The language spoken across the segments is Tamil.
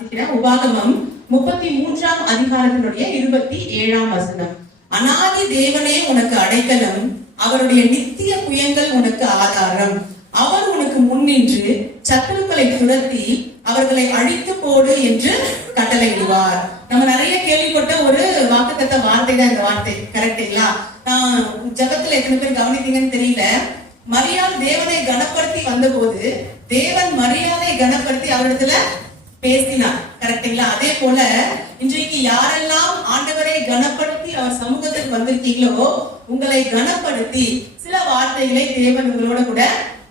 உபாகமம் 33ஆம் அதிகாரத்தினுடைய 27ஆம் வசனம். அநாதி தேவனே உனக்கு அடைக்கலம், அவருடைய நித்திய புயங்கள் உனக்கு ஆதாரம். அவர் உனக்கு முன்னின்று சத்துருக்களை துரத்தி அவர்களை அழித்து போடு என்று கட்டளையிடுவார். நம்ம நிறைய கேள்விப்பட்ட ஒரு வாக்குத்தத்த வார்த்தை தான் இந்த வார்த்தை. கரெக்டுங்களா? நான் ஜபத்துல எத்தனை பேர் கவனித்தீங்கன்னு தெரியல. மரியாள் தேவனை கனப்படுத்தி வந்த போது தேவன் மரியாதை கனப்படுத்தி அவரிடத்துல பேசினார். கரெக்டுங்களா? அதே போல இன்றைக்கு யாரெல்லாம் ஆண்டவரை கனப்படுத்தி அவர் சமூகத்துக்கு வந்திருக்கீங்களோ, உங்களை கனப்படுத்தி சில வார்த்தைகளை தேவன் உங்களோட கூட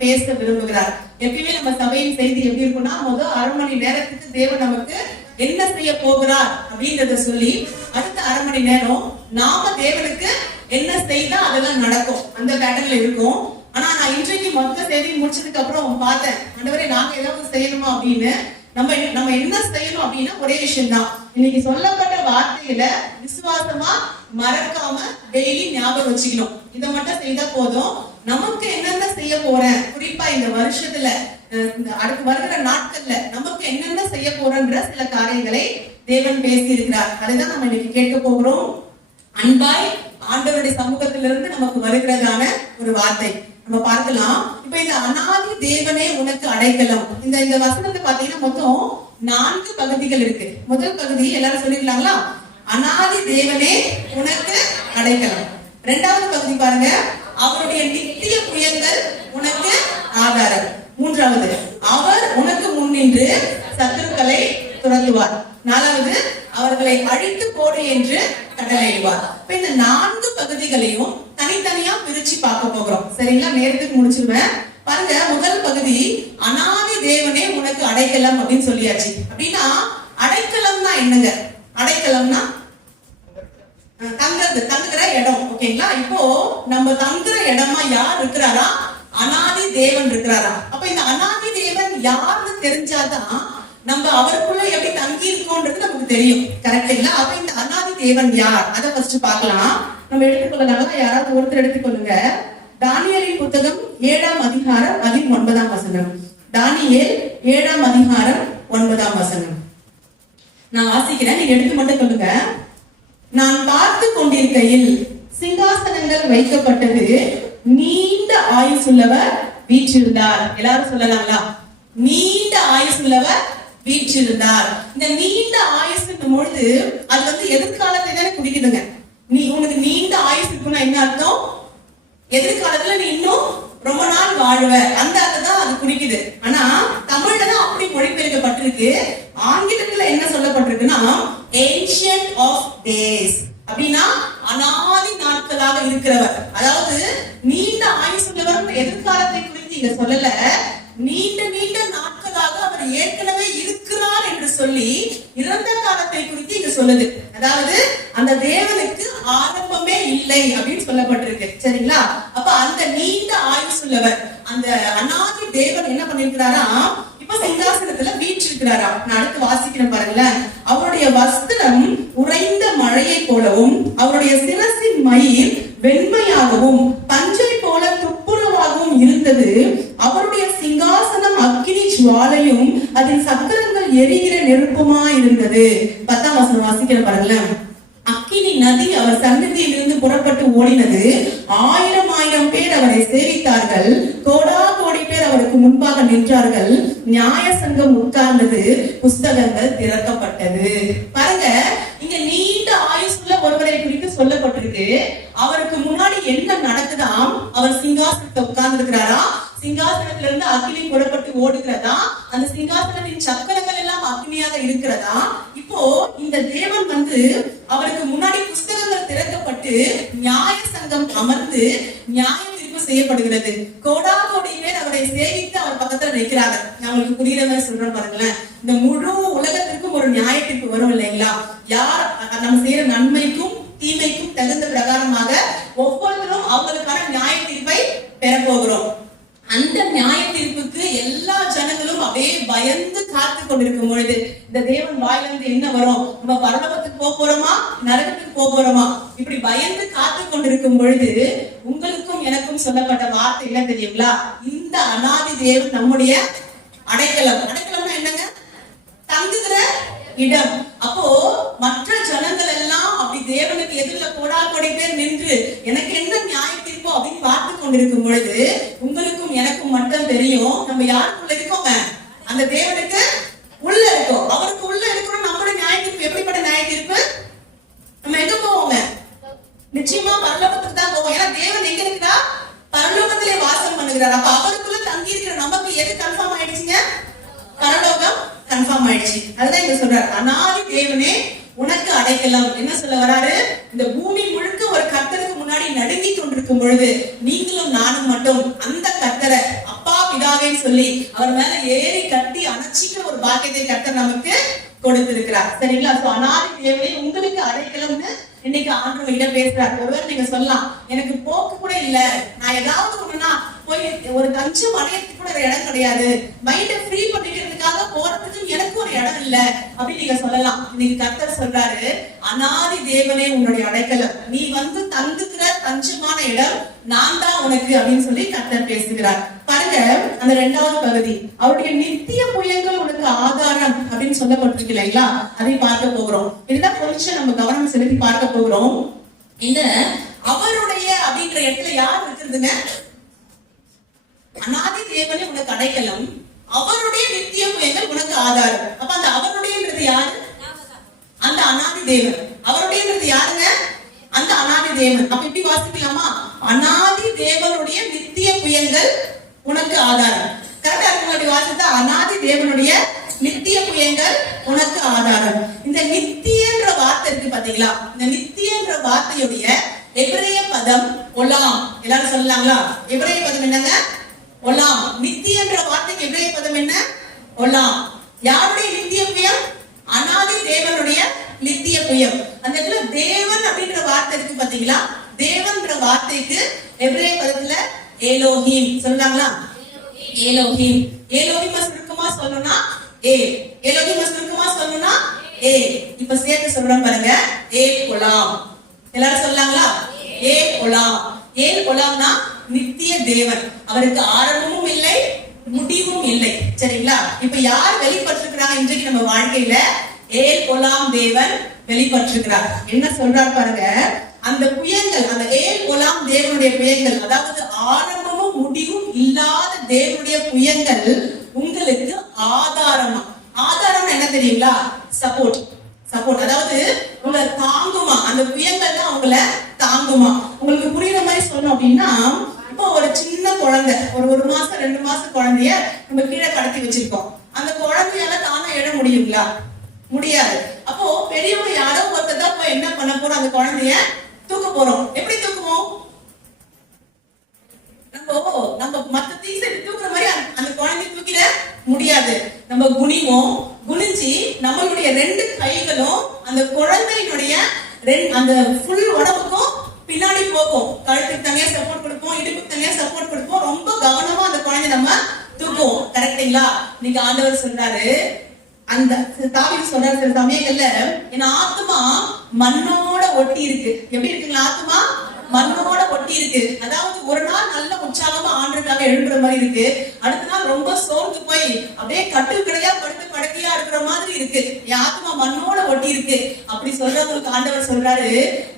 பேச விரும்புகிறார். எப்பயுமே நம்ம சபையின் செய்தி எப்படி இருக்கும்னா, முதல் 1/2 மணி நேரத்துக்கு தேவன் நமக்கு என்ன செய்ய போகிறார் அப்படின்றத சொல்லி, அடுத்த 1/2 மணி நேரம் நாம தேவனுக்கு என்ன செய்தா அதெல்லாம் நடக்கும், அந்த பேட்டர்ல இருக்கும். ஆனா நான் இன்றைக்கு மொத்த செய்தி முடிச்சதுக்கு அப்புறம் பார்த்தேன், ஆண்டவரே நாங்க ஏதாவது செய்யணுமா அப்படின்னு. நம்ம என்ன செய்யணும் அப்படின்னா ஒரே விஷயம் தான். இன்னைக்கு சொல்லப்பட்ட வார்த்தையில விசுவாசமா மறக்காம டெய்லி ஞாபகம் வச்சுக்கணும். இதை மட்டும் செய்தா போதும். நமக்கு என்னென்ன செய்ய போறேன், குறிப்பா இந்த வருஷத்துல அடுத்து வருகிற நாட்கள்ல நமக்கு என்னென்ன செய்ய போறன்ற சில காரியங்களை தேவன் பேசி இருக்கிறார். அதுதான் நம்ம இன்னைக்கு கேட்க போகிறோம். அன்பாய் ஆண்டவருடைய சமூகத்திலிருந்து நமக்கு வருகிறதான ஒரு வார்த்தை நம்ம பார்க்கலாம். இப்ப இந்த அநாதி தேவனே உனக்கு அடைக்கலம், இந்த வசனத்தை பாத்தீங்கன்னா மொத்தம் 4 பகுதிகள் இருக்கு. முதல் பகுதி எல்லாரும் சொல்லிருக்கலாங்களா? அநாதி தேவனே உனக்கு அடைக்கலம். 2வது பகுதி பாருங்க, அவருடைய நித்திய புயங்கள் உனக்கு ஆதாரம். 3வது, அவர் உனக்கு முன்னின்று சத்துருக்களை துரத்துவார். 4வது, அவர்களை அழித்து போடு என்று கட்டளையிடுவார். இப்ப இந்த 4 பகுதிகளையும் தனித்தனியா பிரிச்சு பார்க்க போகிறோம். சரிங்களா? நேரத்துக்கு முடிச்சிருவேன். பாருங்க, முதல் பகுதி அநாதி தேவனே உனக்கு அடைக்கலம் அப்படின்னு சொல்லியாச்சு. அப்படின்னா அடைக்கலம்னா என்னங்க? அடைக்கலம்னா தங்குற இடம். ஓகேங்களா? இப்போ நம்ம தங்குற இடமா யார் இருக்கிறாரா? அநாதி தேவன் இருக்கிறாரா? அப்ப இந்த அநாதி தேவன் யாருன்னு தெரிஞ்சாதான் நம்ம அவருக்குள்ள எப்படி தங்கி இருக்கோன்றது நமக்கு தெரியும். கரெக்டுங்களா? அப்ப இந்த அநாதி தேவன் யார், அதை ஃபர்ஸ்ட் பார்க்கலாம். நம்ம எடுத்துக்கொள்ளலாம். யாராவது ஒருத்தர் எடுத்துக்கொள்ளுங்க. தானியேலின் புத்தகம் 7ஆம் அதிகாரம் 9ஆம் வசனம். தானியேல் 7ஆம் அதிகாரம் 9ஆம் வசனம். நான் வாசிக்கிறேன், நீங்க எடுத்து மட்டும் சொல்லுங்க. நான் பார்த்து கொண்டிருக்கையில் சிங்காசனங்கள் வைக்கப்பட்டது, நீண்ட ஆயுசுள்ளவர் வீற்றிருந்தார். எல்லாரும் சொல்லலாங்களா? நீண்ட ஆயுசுள்ளவர் வீற்றிருந்தார். இந்த நீண்ட ஆயுசு பொழுது அது எதிர்காலத்தை தானே குறிக்குதுங்க. உனக்கு நீண்ட ஆயுசு இருக்குன்னா என்ன அர்த்தம்? எதிர்காலத்துல நீ இன்னும் ரொம்ப நாள் வாழ்வ, அந்த அர்த்தம் தான் அது குறிக்குது. ஆனா தமிழ்ல தான் அப்படி மொழிபெயர்க்கப்பட்டிருக்கு. ஆங்கிலத்துல என்ன சொல்லப்பட்டிருக்குன்னா ஏன்ஷியன்ட் ஆஃப் டேஸ், அப்படின்னா அநாதி நாட்களாக இருக்கிறவர். அதாவது நீண்ட ஆயுசுள்ளவர் எதிர்காலத்தை குறித்து இங்க சொல்லல, நீண்ட நீண்ட நாட்களாக அவர் ஏற்கனவே இருக்கிறார் என்று சொல்லி இறந்த காலத்தை குறித்து இங்க சொல்லுது. அதாவது அந்த தேவனுக்கு ஆரம்பமே இல்லை அப்படின்னு சொல்லப்பட்டிருக்கு. சரிங்களா? அப்ப அந்த நீண்ட ஆயுசுள்ளவர், அந்த அநாதி தேவன் என்ன பண்ணிருக்கிறாரா? இப்ப சிங்காசனத்துல வீற்றிருக்கிறாரா. நான் அடுத்து வாசிக்கிறேன் பாருங்களேன். அவருடைய வஸ்திரம் உறைந்த மழையை போலவும், அவருடைய சிரசின் மயிர் வெண்மையாகவும் பஞ்சை போல துப்புரவாகவும் இருந்தது. அவருடைய சிங்காசனம் அக்கினி ஜுவாலையும் அதில் சக்கரங்கள் எரிகிற நெருப்புமா இருந்தது. 10ஆம் வசனம் வாசிக்கிற பாருங்களேன். அக்கினி நதி அவர் சன்னதியில் இருந்து புறப்பட்டு ஓடினது. 1000 பேர் அவரை சேவித்தார்கள். கோடா கோடி பேர் அவருக்கு முன்பாக நின்றார்கள். நியாய சங்கம் உட்கார்ந்தது, புஸ்தகங்கள் திறக்கப்பட்டது. பாருங்க, இங்க நீண்ட ஆயுசுள்ள ஒருவரை குறித்து சொல்லப்பட்டிருக்கு. அவருக்கு முன்னாடி என்ன நடக்குதாம்? அவர் சிங்காசனத்தை உட்கார்ந்து இருக்கிறாரா. சிங்காசனத்துல இருந்து அக்கினி புறப்பட்டு ஓடுகிறதா. அந்த சிங்காசனத்தின் சக்கரங்கள் எல்லாம் அக்னியாக இருக்கிறதா. இப்போ இந்த தேவன் அவருக்கு முன்னாடி புஸ்தகங்கள் திறக்கப்பட்டு நியாய சங்கம் அமர்ந்து நியாய தீர்ப்பு செய்யப்படுகிறது. கோடா கோடி பேர் அவரை சேவித்து அவர் பக்கத்துல நிற்கிறாங்க. நான் உங்களுக்கு புரியுற மாதிரி சொல்றேன் பாருங்களேன். இந்த முழு உலகத்திற்கும் ஒரு நியாய தீர்ப்பு வரும் இல்லைங்களா? யார் நம்ம செய்யற நன்மைக்கும் தீமைக்கும் தகுந்த பிரகாரமாக ஒவ்வொருத்தரும் அவங்களுக்கான நியாய தீர்ப்பை பெற போகிறோம். அந்த நியாய தீர்ப்புக்கு எல்லா ஜனங்களும் அப்படியே பயந்து காத்து கொண்டிருக்கும் பொழுது இந்த தேவன் வாயிலிருந்து என்ன வரும்? நம்ம பரலோகத்துக்கு போக போறோமா, நரகத்துக்கு போக போறோமா? இப்படி பயந்து காத்து கொண்டிருக்கும் பொழுது உங்களுக்கும் எனக்கும் சொல்லப்பட்ட வார்த்தை என்ன தெரியுங்களா? இந்த அநாதி தேவன் நம்முடைய அடைக்கலம். அடைக்கலம்னா என்னங்க? தங்குகிற இடம். அப்போ மற்ற ஜனங்கள் எல்லாம் அப்படி தேவனுக்கு எதிரில் கோடி பேர் நின்று எனக்கு என்ன நியாயம் தீர்ப்போம் அப்படின்னு பார்த்து கொண்டிருக்கும் பொழுது உங்களுக்கும் எனக்கும் மட்டும் தெரியும் நம்ம யாருக்குள்ள இருக்கோங்க, அந்த தேவனுக்கு உள்ள இருக்கோம். அவருக்கு உள்ள இருக்கணும். நம்மளோட நியாய தீர்ப்பு எப்படிப்பட்ட நியாய தீர்ப்பு? நம்ம எங்க போவோங்க? நிச்சயமா பரலோகத்துக்கு தான் போவோம். ஏன்னா தேவன் எங்க இருக்கிறா? பரலோகத்திலே வாசம் பண்ணுகிறார். அப்ப அவருக்குள்ள தங்கி இருக்கிற நமக்கு எது கன்ஃபார்ம் ஆயிடுச்சுங்க? பரலோகம் கன்ஃபார்ம் ஆயிடுச்சு. அதுதான் இங்க சொல்றாரு, அநாதி தேவனே உனக்கு அடைக்கலம். என்ன சொல்ல வராரு? இந்த பூமி முழுக்க ஒரு கர்த்தருக்கு முன்னாடி நடுங்கி கொண்டிருக்கும் பொழுது நீங்களும் நானும் மட்டும் அந்த கர்த்தரை அப்பா பிதாவேன்னு சொல்லி அவர் மேல ஏறி கட்டி அணைச்சிக்கிற ஒரு பாக்கியத்தை கர்த்தர் நமக்கு கொடுத்திருக்கிறார். சரிங்களா? சோ அநாதி தேவனே உங்களுக்கு அடைக்கலம்னு இன்னைக்கு ஆண்டவர் இடம் பேசுறாரு. ஒருவேளை நீங்க சொல்லலாம், எனக்கு போக்கு கூட இல்ல, நான் ஏதாவது ஒண்ணுன்னா போய் ஒரு கஞ்சம் அடையத்துக்கு கூட ஒரு இடம் கிடையாது, மைண்ட ஃப்ரீ பண்ணிக்கிறதுக்காக போறதுக்கு எனக்கு ஒரு இடம் இல்ல அப்படின்னு நீங்க சொல்லலாம். இன்னைக்கு கர்த்தர் சொல்றாரு, அநாதி தேவனே உன்னுடைய அடைக்கலம், நீ வந்து தங்குகிற தஞ்சமான இடம் நான் தான் உனக்கு அப்படின்னு சொல்லி கர்த்தர் பேசுகிறார். பாருங்க அந்த 2வது பகுதி, அவருடைய நித்திய புயங்கள் உனக்கு ஆதாரம் அப்படின்னு சொல்லப்பட்டிருக்கு இல்லைங்களா? அதை பார்க்க போகிறோம். இதுதான் கொஞ்சம் நம்ம கவனம் செலுத்தி பார்க்க போகிறோம். இந்த அவருடைய அப்படின்ற இடத்துல யார் இருக்கிறதுங்க? அநாதி தேவனே உனக்கு அடைக்கலம், அவருடைய நித்திய புயங்கள் உனக்கு ஆதாரம். அப்ப அந்த அவருடையன்றது யாரு? அந்த அநாதி தேவன். அவருடையன்றது யாருங்க? அந்த அநாதி தேவன். அப்ப இப்படி வாசிக்கலாமா? அநாதி தேவனுடைய நித்திய புயங்கள் உனக்கு ஆதாரம். கரெக்டா இருக்கு வாசித்தா? அநாதி தேவனுடைய நித்திய புயங்கள் உனக்கு ஆதாரம். இந்த நித்தியன்ற வார்த்தை இருக்கு பாத்தீங்களா? இந்த நித்தியன்ற வார்த்தையுடைய எபிரேய பதம் ஒலாம். எல்லாரும் சொல்லலாங்களா? எபிரேய பதம் என்னங்க? ஒலாம். நித்தியன்ற வார்த்தைக்கு எபிரேய பதம் என்ன? ஒலாம். யாருடைய நித்திய புயம்? அநாதி தேவனுடைய நித்திய புயம். அந்த இடத்துல தேவன் அப்படின்ற வார்த்தை இருக்கு பாத்தீங்களா? தேவன்ற வார்த்தைக்கு எபிரேய பதத்துல ஏலோஹிம் சொல்றாங்களா? ஏலோஹிம். ஏலோஹிம் சுருக்கமா சொல்லணும்னா ஏ. ஏலோஹிம் சுருக்கமா சொல்லணும்னா ஏ. இப்ப சேர்த்து சொல்றோம் பாருங்க, ஏ ஒலாம். எல்லாரும் சொல்லலாங்களா? ஏ ஒலாம். ஏ ஒலாம்னா நித்திய தேவன், அவருக்கு ஆரம்பமும் இல்லை முடிவும் இல்லை. சரிங்களா? இப்ப யார் வெளிப்பட்டிருக்கிறாங்க இன்றைக்கு நம்ம வாழ்க்கையில? ஏல் ஒலாம் தேவன் வெளிப்பட்டிருக்கிறார். என்ன சொல்றார் பாருங்க, அந்த புயங்கள், அந்த ஏல் ஒலாம் தேவனுடைய புயங்கள், அதாவது ஆரம்பமும் முடிவும் இல்லாத தேவனுடைய புயங்கள் உங்களுக்கு ஆதாரமா. ஆதாரம் என்ன தெரியுங்களா? சப்போர்ட். சப்போர்ட் அதாவது உங்களை தாங்குமா, அந்த புயங்கள் தான் உங்களை தாங்குமா. உங்களுக்கு புரியுற மாதிரி சொல்லணும் அப்படின்னா, இப்போ ஒரு சின்ன குழந்தை, ஒரு மாசம் 2 மாசம் குழந்தைய நம்ம கீழே கடத்தி வச்சிருக்கோம். அந்த குழந்தையால தானே எழ முடியுங்களா? முடியாது. அப்போ பெரியவங்க யாரோ ஒருத்தர் தான் போய் என்ன பண்ண போறோம்? அந்த குழந்தைய தூக்க போறோம். எப்படி தூக்குவோம்? நம்ம மத்த தீசை தூக்குற மாதிரி அந்த குழந்தைய தூக்கிட முடியாது. நம்ம குனிவோம். குனிஞ்சு நம்மளுடைய 2 கைகளும் அந்த குழந்தையினுடைய அந்த ஃபுல் உடம்புக்கும் பின்னாடி போகும். கழுத்துக்கு தனியா சப்போர்ட் கொடுப்போம், இடுப்புக்கு தனியா சப்போர்ட் கொடுப்போம். ரொம்ப கவனமா அந்த குழந்தை நம்ம தூக்குவோம். கரெக்டுங்களா? நீங்க ஆண்டவர் சொல்றாரு, அந்த தாவீது சொல்றாரு சில சமயங்கள்ல, என் ஆத்மா மண்ணோட ஒட்டி இருக்கு. எப்படி இருக்குங்களா? ஆத்மா மண்ணோட ஒட்டி இருக்கு. அதாவது ஒரு நாள் நல்ல உற்சாகமா ஆண்டவருக்காக எழுதுற மாதிரி இருக்கு, அடுத்த நாள் ரொம்ப சோர்ந்து போய் அப்படியே கட்டில் கிடையா படுத்து படுக்கையா இருக்கிற மாதிரி இருக்கு. என் ஆத்மா மண்ணோட ஒட்டி இருக்கு. அப்படி சொல்றவங்களுக்கு ஆண்டவர் சொல்றாரு,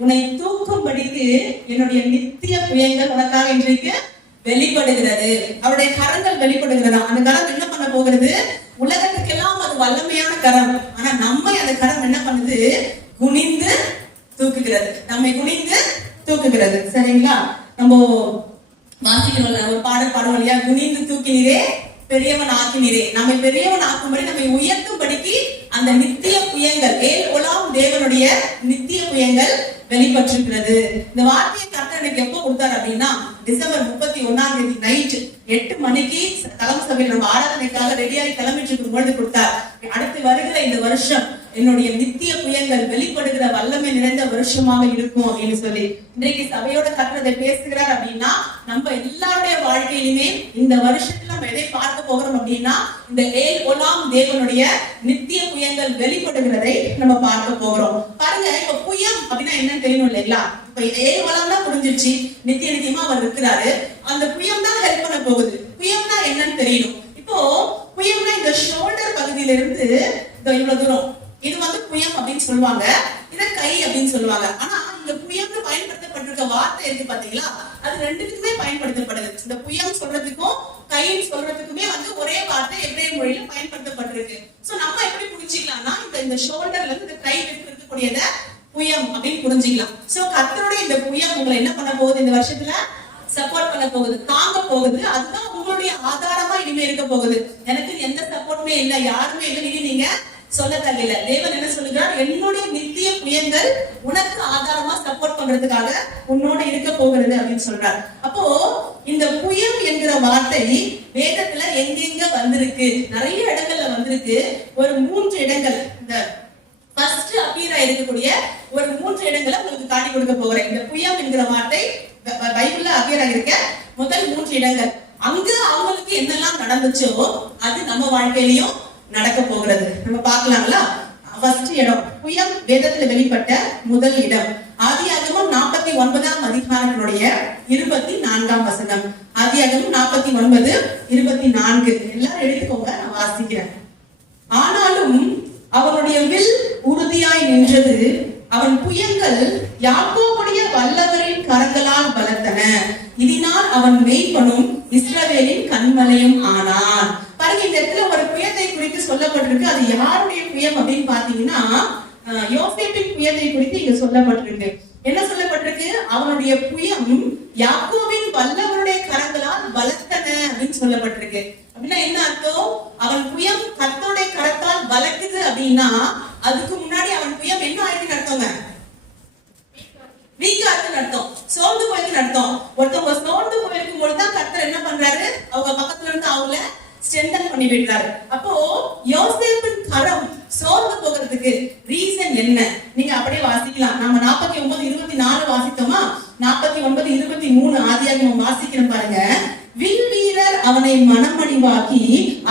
உன்னை தூக்கும்படிக்கு என்னுடைய நித்திய புயங்கள் உனக்காக இன்றைக்கு வெளிப்படுகிறது. அவருடைய கரங்கள் வெளிப்படுகிறதா? அந்த கரம் என்ன பண்ண போகிறது? உலகத்துக்கெல்லாம் அது வல்லமையான கரம். ஆனா நம்மை அந்த கரம் என்ன பண்ணுது? குனிந்து தூக்குகிறது. நம்மை குனிந்து தூக்குகிறது. சரிங்களா? நம்ம வாசிக்கிறோம் ஒரு பாடல் பாடுவோம் இல்லையா? குனிந்து தூக்கினீரே பெரியவன் ஆக்கினீரே. நம்மை பெரியவன் ஆக்கும்படி, நம்மை உயர்த்தும்படிக்கு அந்த நித்திய புயங்கள், ஏல் ஒலாம் தேவனுடைய நித்திய புயங்கள் வெளிப்பட்டிருக்கிறது. இந்த வார்த்தையை கர்த்தர் எனக்கு எப்போ கொடுத்தாரு அப்படின்னா, டிசம்பர் 31 நைட் 8 மணிக்கு தலைமை சபையில் நம்ம ஆராதனைக்காக ரெடியாகி கிளம்பிட்டு இருக்கும் பொழுது கொடுத்தார். அடுத்து வருகிற இந்த வருஷம் என்னுடைய நித்திய புயங்கள் வெளிப்படுகிற வல்லமை நிறைந்த வருஷமாக இருக்கும் அப்படின்னு சொல்லி இன்றைக்கு சபையோட கர்த்தர் பேசுகிறார். அப்படின்னா நம்ம எல்லாருடைய வாழ்க்கையிலுமே இந்த வருஷத்துல நம்ம எதை பார்க்க போகிறோம் அப்படின்னா, இந்த ஏல் ஒலாம் தேவனுடைய நித்திய புயங்கள் வெளிப்படுகிறதை நம்ம பார்க்க போகிறோம். பாருங்க, இப்ப புயம் அப்படின்னா என்னன்னு தெரியணும் இல்லைங்களா? இப்ப ஏல் ஒலாம் தான் புரிஞ்சிருச்சு, நித்திய நித்தியமா அவர் இருக்கிறாரு. அந்த புயம் தான் ஹெல்ப் பண்ண போகுது. புயம்னா என்னன்னு தெரியணும். இப்போ புயம்னா இந்த ஷோல்டர் பகுதியில இருந்து இவ்வளவு தூரம் இது வந்து புயம் அப்படின்னு சொல்லுவாங்க, இத கை அப்படின்னு சொல்லுவாங்க. ஆனா இந்த புயம்னு பயன்படுத்தப்பட்டிருக்க வார்த்தை இருக்கு பாத்தீங்களா, அது ரெண்டுக்குமே பயன்படுத்தப்படுது. இந்த புயம் சொல்றதுக்கும் கைன்னு சொல்றதுக்குமே வந்து ஒரே வார்த்தை எபிரேய மொழியில பயன்படுத்தப்பட்டிருக்கு. சோ நம்ம எப்படி புரிஞ்சுக்கலாம்னா, இந்த ஷோல்டர்ல இருந்து இந்த கை வரைக்கும் இருக்கக்கூடியத புயம் அப்படின்னு புரிஞ்சுக்கலாம். சோ கர்த்தருடைய இந்த புயம் உங்களை என்ன பண்ண போகுது, இந்த வருஷத்துல சப்போர்ட் பண்ண போகுது, தாங்க போகுது. அதுதான் உங்களுடைய ஆதாரமா இனிமே இருக்க போகுது. எனக்கு எந்த சப்போர்ட்டுமே இல்ல, யாருமே இல்லை, இனி நீங்க சொல்ல தரல. தேவன் என்ன சொல்லுகிறார், என்னுடைய நித்திய புயங்கள் உனக்கு ஆதாரமா சப்போர்ட் பண்றதுக்காக உன்னோட இருக்க போகிறது அப்படின்னு சொல்றார். அப்போ இந்த புயம் என்கிற வார்த்தை வேதத்துல எங்கெங்க வந்திருக்கு, நிறைய இடங்கள்ல வந்திருக்கு. ஒரு 3 இடங்கள், இந்த ஃபர்ஸ்ட் அப்பியர் ஆயிருக்கக்கூடிய ஒரு 3 இடங்களை உங்களுக்கு காட்டி கொடுக்க போகிறேன். இந்த புயம் என்கிற வார்த்தை பைபிள்ல அப்பியர் ஆகிருக்க முதல் 3 இடங்கள். அங்க அவங்களுக்கு என்னெல்லாம் நடந்துச்சோ அது நம்ம வாழ்க்கையிலையும் நடக்க போகிறது. நம்ம பார்க்கலாங்களா? ஃபர்ஸ்ட் இடம், புயம் வேதத்துல வெளிப்பட்ட முதல் இடம் ஆதியாகமம் 49ஆம் அதிகாரத்தினுடைய 24ஆம் வசனம். ஆதியாகமம் 49:24. எல்லாரும் எடுத்துக்கோங்க, நான் வாசிக்கிறேன். ஆனாலும் அவனுடைய வில் உறுதியாய் நின்றது, அவன் புயங்கள் யாக்கோபுடைய வல்லவரின் கரங்களால் பலத்தன, இதனால் அவன் மெய்ப்பனும் இஸ்ரவேலின் கண்மலையும் ஆனான். பாருங்க, இந்த இடத்துல ஒரு புயத்தை குறித்து சொல்லப்பட்டிருக்கு. அது யாருடைய புயம் அப்படின்னு பாத்தீங்கன்னா, யோசேப்பின் புயத்தை குறித்து இங்க சொல்லப்பட்டிருக்கு. என்ன சொல்லப்பட்டிருக்கு? அவனுடைய புயம் யாக்கோபின் வல்லவருடைய கரங்களால் பலத்தன அப்படின்னு சொல்லப்பட்டிருக்கு. அப்படின்னா என்ன அர்த்தம்? அவன் புயம் கர்த்தருடைய கரத்தால் பலக்குது அப்படின்னா அதுக்கு முன்னாடி அவன் புயம் என்ன ஆயிடுன்னு அர்த்தங்க? வீக்கா இருக்குன்னு அர்த்தம், சோர்ந்து போயிருக்குன்னு அர்த்தம். ஒருத்தவங்க சோர்ந்து போயிருக்கும் பொழுதுதான் கர்த்தர் என்ன பண்றாரு, அவங்க பக்கத்துல இருந்து அவங்கள ஸ்ட்ரென்தன் பண்ணி விடுறாரு. அப்போ யோசேப்பின் கரம் சோர்ந்து போகிறதுக்கு ரீசன் என்ன? நீங்க அப்படியே வாசிக்கலாம். நம்ம 49:24 வாசித்தோமா? 49:23 ஆதியாகமம் வாசிக்கிறோம் பாருங்க. வில் வீரர் அவனை மனமடிவாக்கி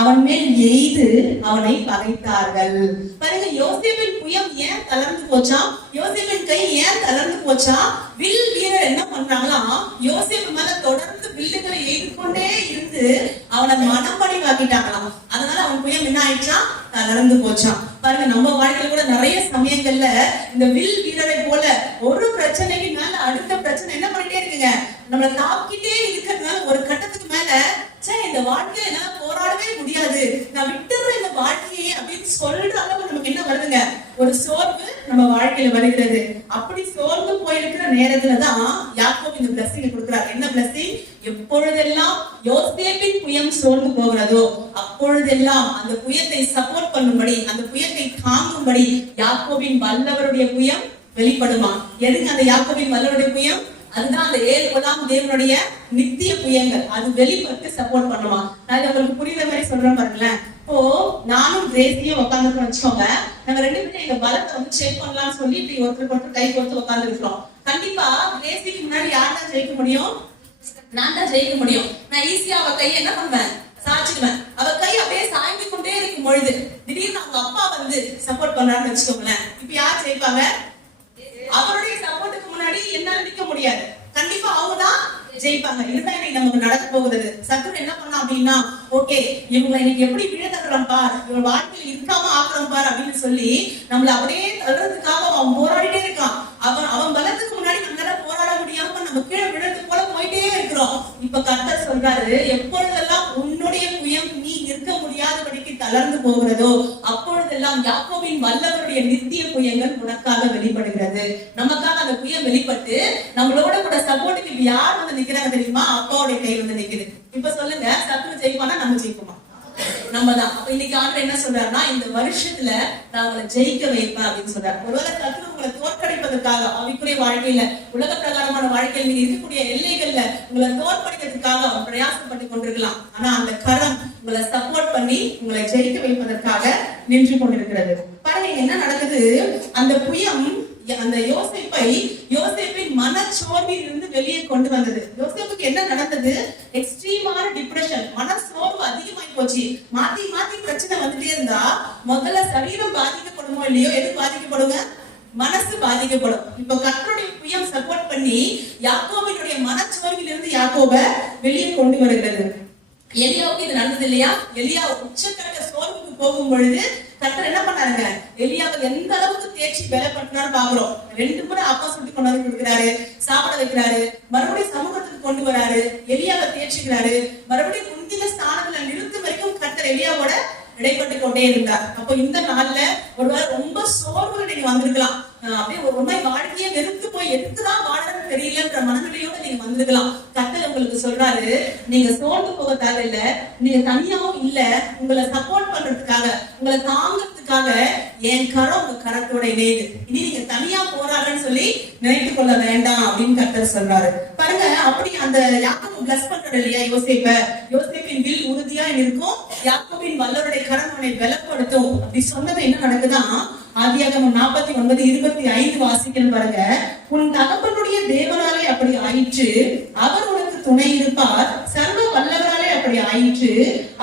அவன் மேல் எய்து அவனை பகைத்தார்கள். பாருங்க, யோசேப்பின் புயம் ஏன் தளர்ந்து போச்சா, யோசேப்பின் கை ஏன் தளர்ந்து போச்சா? வில் வீரர் என்ன பண்றாங்களா, யோசேப்பு மேல தொடர்ந்து வில்லுகளை எய்து கொண்டே இருந்து அவனை மனமடிவாக்கிட்டாங்களாம். அதனால அவன் புயம் என்ன ஆயிடுச்சா, தளர்ந்து போச்சான். பாருங்க, நம்ம வாழ்க்கையில கூட நிறைய சமயங்கள்ல இந்த வில் வீரரை போல ஒரு பிரச்சனைக்கு மேல அடுத்த பிரச்சனை என்ன பண்ணிட்டே இருக்குங்க, நம்மள தாக்கிட்டே இருக்கிறதுனால ஒரு கட்டத்துக்கு மேல இந்த வாழ்க்கையில என்னால போராடவே முடியாது, நான் விட்டுறேன் இந்த வாழ்க்கையை அப்படின்னு சொல்ற அளவு நமக்கு என்ன வருதுங்க, ஒரு சோர்வு நம்ம வாழ்க்கையில வருகிறது. அப்படி சோர்ந்து போயிருக்கிற நேரத்துலதான் யாக்கோபு இந்த பிளஸிங் கொடுக்கிறார். என்ன பிளஸிங்? எப்பொழுதெல்லாம் யோசேப்பின் புயம் சோர்ந்து போகிறதோ அப்பொழுதெல்லாம் அந்த புயத்தை சப்போர்ட் பண்ணும்படி, அந்த புயத்தை தாங்கும்படி யாக்கோபின் வல்லவருடைய புயம் வெளிப்படுமா. எதுக்கு அந்த யாக்கோபின் வல்லவருடைய புயம்? அதுதான் அந்த 7 தேவனுடைய நித்திய புயங்கள். அது வெளிப்பட்டு சப்போர்ட் பண்ணுமா. நான் உங்களுக்கு புரியுற மாதிரி சொல்றேன் பாருங்களேன். இப்போ நானும் கிரேசியும் உட்காந்துருக்கோம் வச்சுக்கோங்க. நாங்க 2 பேரும் எங்க பலத்தை வந்து செக் பண்ணலாம்னு சொல்லி இப்படி ஒருத்தருக்கு கை கொடுத்து உட்கார்ந்து இருக்கிறோம். கண்டிப்பா கிரேசிக்கு முன்னாடி யார் தான் ஜெயிக்க முடியும்? நான் தான் ஜெயிக்க முடியும். நான் ஈஸியா அவ கையை என்ன பண்ணுவேன், சாய்ச்சிடுவேன். அவ கை அப்படியே சாய்ந்து கொண்டே இருக்கும் பொழுது திடீர்னு அவங்க அப்பா வந்து சப்போர்ட் பண்றான்னு வச்சுக்கோங்களேன். இப்ப யார் ஜெயிப்பாங்க? அவருடைய சப்போர்ட்டுக்கு முன்னாடி என்னால நிக்க முடியாது, கண்டிப்பா அவங்க தான் ஜெயிப்பாங்க. இதுதான் இன்னைக்கு நமக்கு நடக்க போகுது. சத்துரு என்ன பண்ணா அப்படின்னா, ஓகே இவங்க இன்னைக்கு எப்படி விழதறோம் பார், இவங்க வாழ்க்கையில இருக்காம ஆக்குறோம் பார் அப்படின்னு சொல்லி நம்மள அப்படியே தள்ளுறதுக்காக அவன் போராடிட்டே இருக்கான். அவன் பலத்துக்கு முன்னாடி நம்மளால போராட முடியாம நம்ம கீழே விழுறது போல போயிட்டே இருக்கிறோம். இப்ப கர்த்தர் சொல்றாரு, எப்பொழுதெல்லாம் உன்னுடைய புயம் நீ இருக்க முடியாதபடிக்கு தளர்ந்து போகிறதோ அப்பொழுதெல்லாம் யாக்கோபின் வல்லவருடைய நித்திய புயங்கள் உனக்காக வெளிப்படுகிறது. நமக்காக அந்த புயம் வெளிப்பட்டு நம்மளோட கூட சப்போர்ட்டுக்கு யார் வந்து நிக்கிறாங்க தெரியுமா? அப்பாவுடைய கை வந்து நிக்குது. இப்ப சொல்லுங்க, சத்துரு ஜெயிப்பானா நம்ம ஜெயிக்குமா? நம்ம தான். அப்ப இன்னைக்கு ஆண்டவர் என்ன சொல்றாருன்னா, இந்த வருஷத்துல நான் உங்களை ஜெயிக்க வைப்பேன் அப்படின்னு சொல்றாரு. ஒருவேளை சத்துரு உங்களை தோற்கடிப்பதற்காக ஆவிக்குரிய வாழ்க்கையில, உலக பிரகாரமான வாழ்க்கையில் நீங்க இருக்கக்கூடிய எல்லைகள்ல உங்களை தோற்கடிக்கிறதுக்காக அவன் பிரயாசப்பட்டு கொண்டிருக்கலாம். ஆனா அந்த கரம் உங்களை சப்போர்ட் பண்ணி உங்களை ஜெயிக்க வைப்பதற்காக நின்று கொண்டிருக்கிறது. பாருங்க என்ன நடக்குது. அந்த புயம் அந்த யோசேப்பின் மனச்சோர்வில் இருந்து வெளியே கொண்டு வந்தது. யோசேப்புக்கு என்ன நடந்தது? எக்ஸ்ட்ரீமான டிப்ரெஷன், மனசோர்வு அதிகமாகி போச்சு. மாத்தி மாத்தி பிரச்சனை வந்துட்டே இருந்தா முதல்ல சரீரம் பாதிக்கப்படுமோ இல்லையோ, எது பாதிக்கப்படுங்க? மனசு பாதிக்கப்படும். இப்போ கர்த்தருடைய புயம் சப்போர்ட் பண்ணி யாக்கோபினுடைய மனச்சோர்வில் இருந்து யாக்கோப வெளியே கொண்டு வருகிறது. எலியாவுக்கு இது நடந்தது இல்லையா? எலியா உச்சக்கட்ட சோர்வுக்கு போகும் பொழுது கர்த்தர் என்ன பண்ணாருங்க, எலியாவை எந்த அளவுக்கு தேய்ச்சி பலப்படுத்தினாரு பாக்குறோம். 2 முறை அப்பா சுட்டி கொண்டு வந்து கொடுக்குறாரு, சாப்பிட வைக்கிறாரு, மறுபடியும் சமூகத்துக்கு கொண்டு வராரு, எலியாவை தேய்ச்சிக்கிறாரு, மறுபடியும் முந்தின ஸ்தானத்துல நிறுத்தும் வரைக்கும் கர்த்தர் எலியாவோட இடைப்பட்டு கொண்டே இருந்தார். அப்போ இந்த நாள்ல ஒருவேளை ரொம்ப சோர்வுல நீங்க வந்திருக்கலாம், அப்படியே ஒரு மாதிரி வாழ்க்கையே வெறுத்து போய் எதுக்குதான் வாழன்னு தெரியலன்ற மனநிலையோட நீங்க வந்திருக்கலாம். கர்த்தர் உங்களுக்கு சொல்றாரு, நீங்க சோர்ந்து போக தேவையில்ல, நீங்க தனியாவும் இல்ல, உங்களை சப்போர்ட் பண்றதுக்காக, உங்களை தாங்கிறதுக்காக என் கரம் உங்க கரத்தோட இணையுது. இனி நீங்க தனியா போறாங்கன்னு சொல்லி நினைத்து கொள்ள வேண்டாம் அப்படின்னு கர்த்தர் சொல்றாரு. பாருங்க, அப்படி அந்த யாக்கோபு பிளஸ் பண்றாரு இல்லையா யோசேப்பின் வில் உறுதியா இருக்கும், யாக்கோபின் வல்லவருடைய கரம் அவனை பலப்படுத்தும் அப்படி சொன்னது என்ன நடக்குதான், ஆதியாகமம் 49:25 வாசிக்கணும் பாருங்க. உன் தகப்பனுடைய தேவனாலே அப்படி ஆயிற்று, அவர் உனக்கு துணை இருப்பார், சர்வ வல்லவராலே அப்படி ஆயிற்று,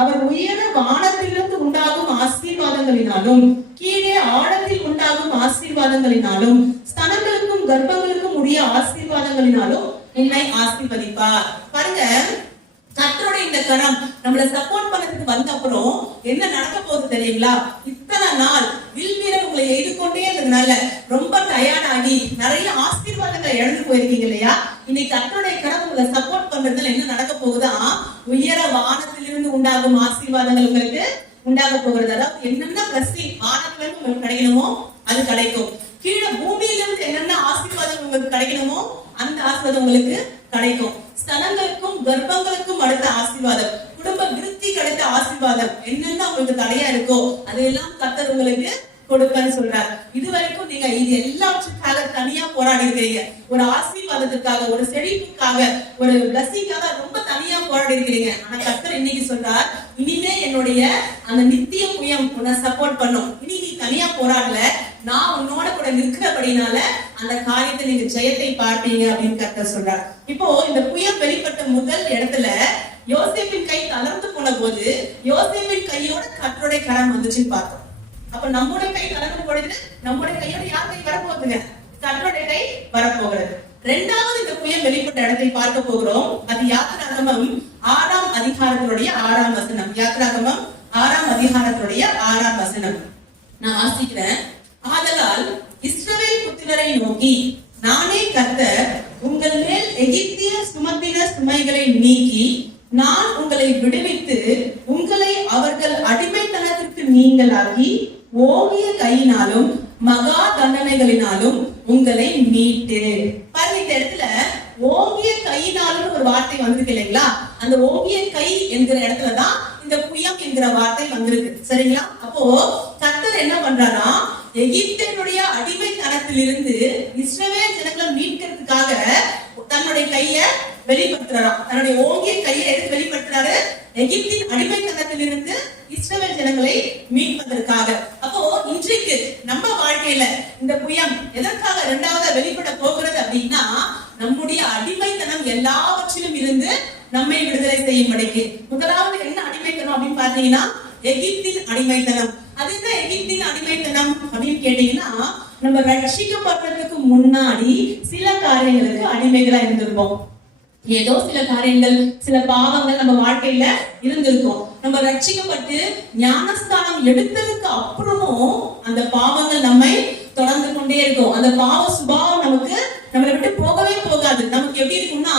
அவர் உயர வானத்திலிருந்து உண்டாகும் ஆசீர்வாதங்களினாலும் கீழே ஆழத்தில் உண்டாகும் ஆசீர்வாதங்களினாலும் ஸ்தனங்களுக்கும் கர்ப்பங்களுக்கும் உரிய ஆசீர்வாதங்களினாலும் உன்னை ஆசீர்வதிப்பார். பாருங்க, கர்த்தருடைய இந்த கரம் நம்மள சப்போர்ட் பண்ணதுக்கு வந்த அப்புறம் என்ன நடக்க போகுது தெரியுங்களா? இத்தனை நாள் வில் வீரர் உங்களை எதிர்கொண்டே இருந்ததுனால ரொம்ப டயர்ட் ஆகி நிறைய ஆசீர்வாதங்களை இழந்து போயிருக்கீங்க இல்லையா? இன்னைக்கு கர்த்தருடைய கரம் உங்களை சப்போர்ட் பண்றதுல என்ன நடக்க போகுதா, உயர வானத்திலிருந்து உண்டாகும் ஆசீர்வாதங்கள் உங்களுக்கு உண்டாக போகிறது. அதாவது என்னென்ன பிளஸிங் வானத்துல இருந்து உங்களுக்கு கிடைக்கணுமோ அது கிடைக்கும், கீழே பூமியிலிருந்து என்னென்ன ஆசீர்வாதம் உங்களுக்கு கிடைக்கணுமோ அந்த ஆசீர்வாதம் உங்களுக்கு கிடைக்கும், ஸ்தனங்களுக்கும் கர்ப்பங்களுக்கும் அடுத்த ஆசீர்வாதம், குடும்ப விருத்தி கிடைத்த ஆசீர்வாதம், என்னென்ன உங்களுக்கு தடையா இருக்கோ அதையெல்லாம் கர்த்தர் உங்களுக்கு கொடுப்பேன்னு சொல்றாரு. இதுவரைக்கும் நீங்க இது எல்லாவற்றுக்காக தனியா போராடி இருக்கிறீங்க, ஒரு ஆசீர்வாதத்துக்காக, ஒரு செழிப்புக்காக, ஒரு பிளஸிங்காக ரொம்ப தனியா போராடி இருக்கிறீங்க. ஆனா கர்த்தர் இன்னைக்கு சொல்றார், இனிமே என்னுடைய அந்த நித்திய புயம் உன்னை சப்போர்ட் பண்ணும், இனி நீ தனியா போராடல, நான் உன்னோட கூட நிற்கிறபடினால அந்த காரியத்தை நீங்க ஜெயத்தை பார்ப்பீங்க அப்படின்னு கர்த்தர் சொல்றார். இப்போ இந்த புயம் வெளிப்பட்ட முதல் இடத்துல யோசேப்பின் கை தளர்ந்து போன போது யோசேப்பின் கையோட கர்த்தருடைய கரம் வந்துச்சுன்னு பார்த்தோம். அப்ப நம்முடைய கை தளர்ந்து போடுது, நம்முடைய கையோட யார் கை வரப்போகுதுங்க, கர்த்தருடைய கை வரப்போகிறது. இரண்டாவது இந்த புயம் வெளிப்பட்ட இடத்தை பார்க்க போகிறோம். அது யாத்திராகமம் 6ஆம் அதிகாரத்தினுடைய 6ஆம் வசனம். யாத்திராகமம் 6ஆம் அதிகாரத்தினுடைய 6ஆம் வசனம் நான் வாசிக்கிறேன். ஆதலால் இஸ்ரவேல் புத்திரரை நோக்கி, நானே கர்த்தர், உங்கள் மேல் எகிப்திய சுமத்தின சுமைகளை நீக்கி நான் உங்களை விடுவித்து உங்களை அவர்கள் அடிமைத்தனத்திற்கு நீங்களாக்கி ஓங்கிய கையினாலும் மகா தண்டனைகளினாலும் உங்களை மீட்டு. பாருங்க, இந்த இடத்துல ஓங்கிய கையினாலும் ஒரு வார்த்தை வந்திருக்கு இல்லைங்களா? அந்த ஓங்கிய கை என்கிற இடத்துலதான் இந்த புயம் என்கிற வார்த்தை வந்திருக்கு, சரிங்களா? அப்போ கர்த்தர் என்ன பண்றாரா, எகிப்தினுடைய அடிமைத்தனத்திலிருந்து இஸ்ரவேல் ஜனங்களை மீட்கிறதுக்காக தன்னுடைய கைய வெளிப்படுத்துறாராம். தன்னுடைய ஓங்கிய கையை எடுத்து வெளிப்படுத்துறாரு, எகிப்தின் அடிமைத்தனத்திலிருந்து இஸ்ரவேல் ஜனங்களை மீட்பதற்காக. அப்போ இன்றைக்கு நம்ம வாழ்க்கையில இந்த புயம் எதற்காக இரண்டாவது வெளிப்பட போகிறது அப்படின்னா, நம்முடைய அடிமைத்தனம் எல்லாவற்றிலும் இருந்து நம்மை விடுதலை செய்யும்படிக்கு. முதலாவது என்ன அடிமைத்தனம் அப்படின்னு பாத்தீங்கன்னா, எகிப்தின் அடிமைத்தனம். அது என்ன எகிப்தின் அடிமைத்தனம் அப்படின்னு கேட்டீங்கன்னா, நம்ம ரட்சிக்கப்படுறதுக்கு முன்னாடி சில காரியங்களுக்கு அடிமைகளா இருந்திருப்போம். ஏதோ சில காரியங்கள், சில பாவங்கள் நம்ம வாழ்க்கையில இருந்திருக்கும். நம்ம ரட்சிக்கப்பட்டு ஞானஸ்தானம் எடுத்ததுக்கு அப்புறமும் அந்த பாவங்கள் நம்மை தொடர்ந்து கொண்டே இருக்கும். அந்த பாவ சுபாவம் நமக்கு நம்மளை விட்டு போகவே போகாது. நமக்கு எப்படி இருக்கும்னா,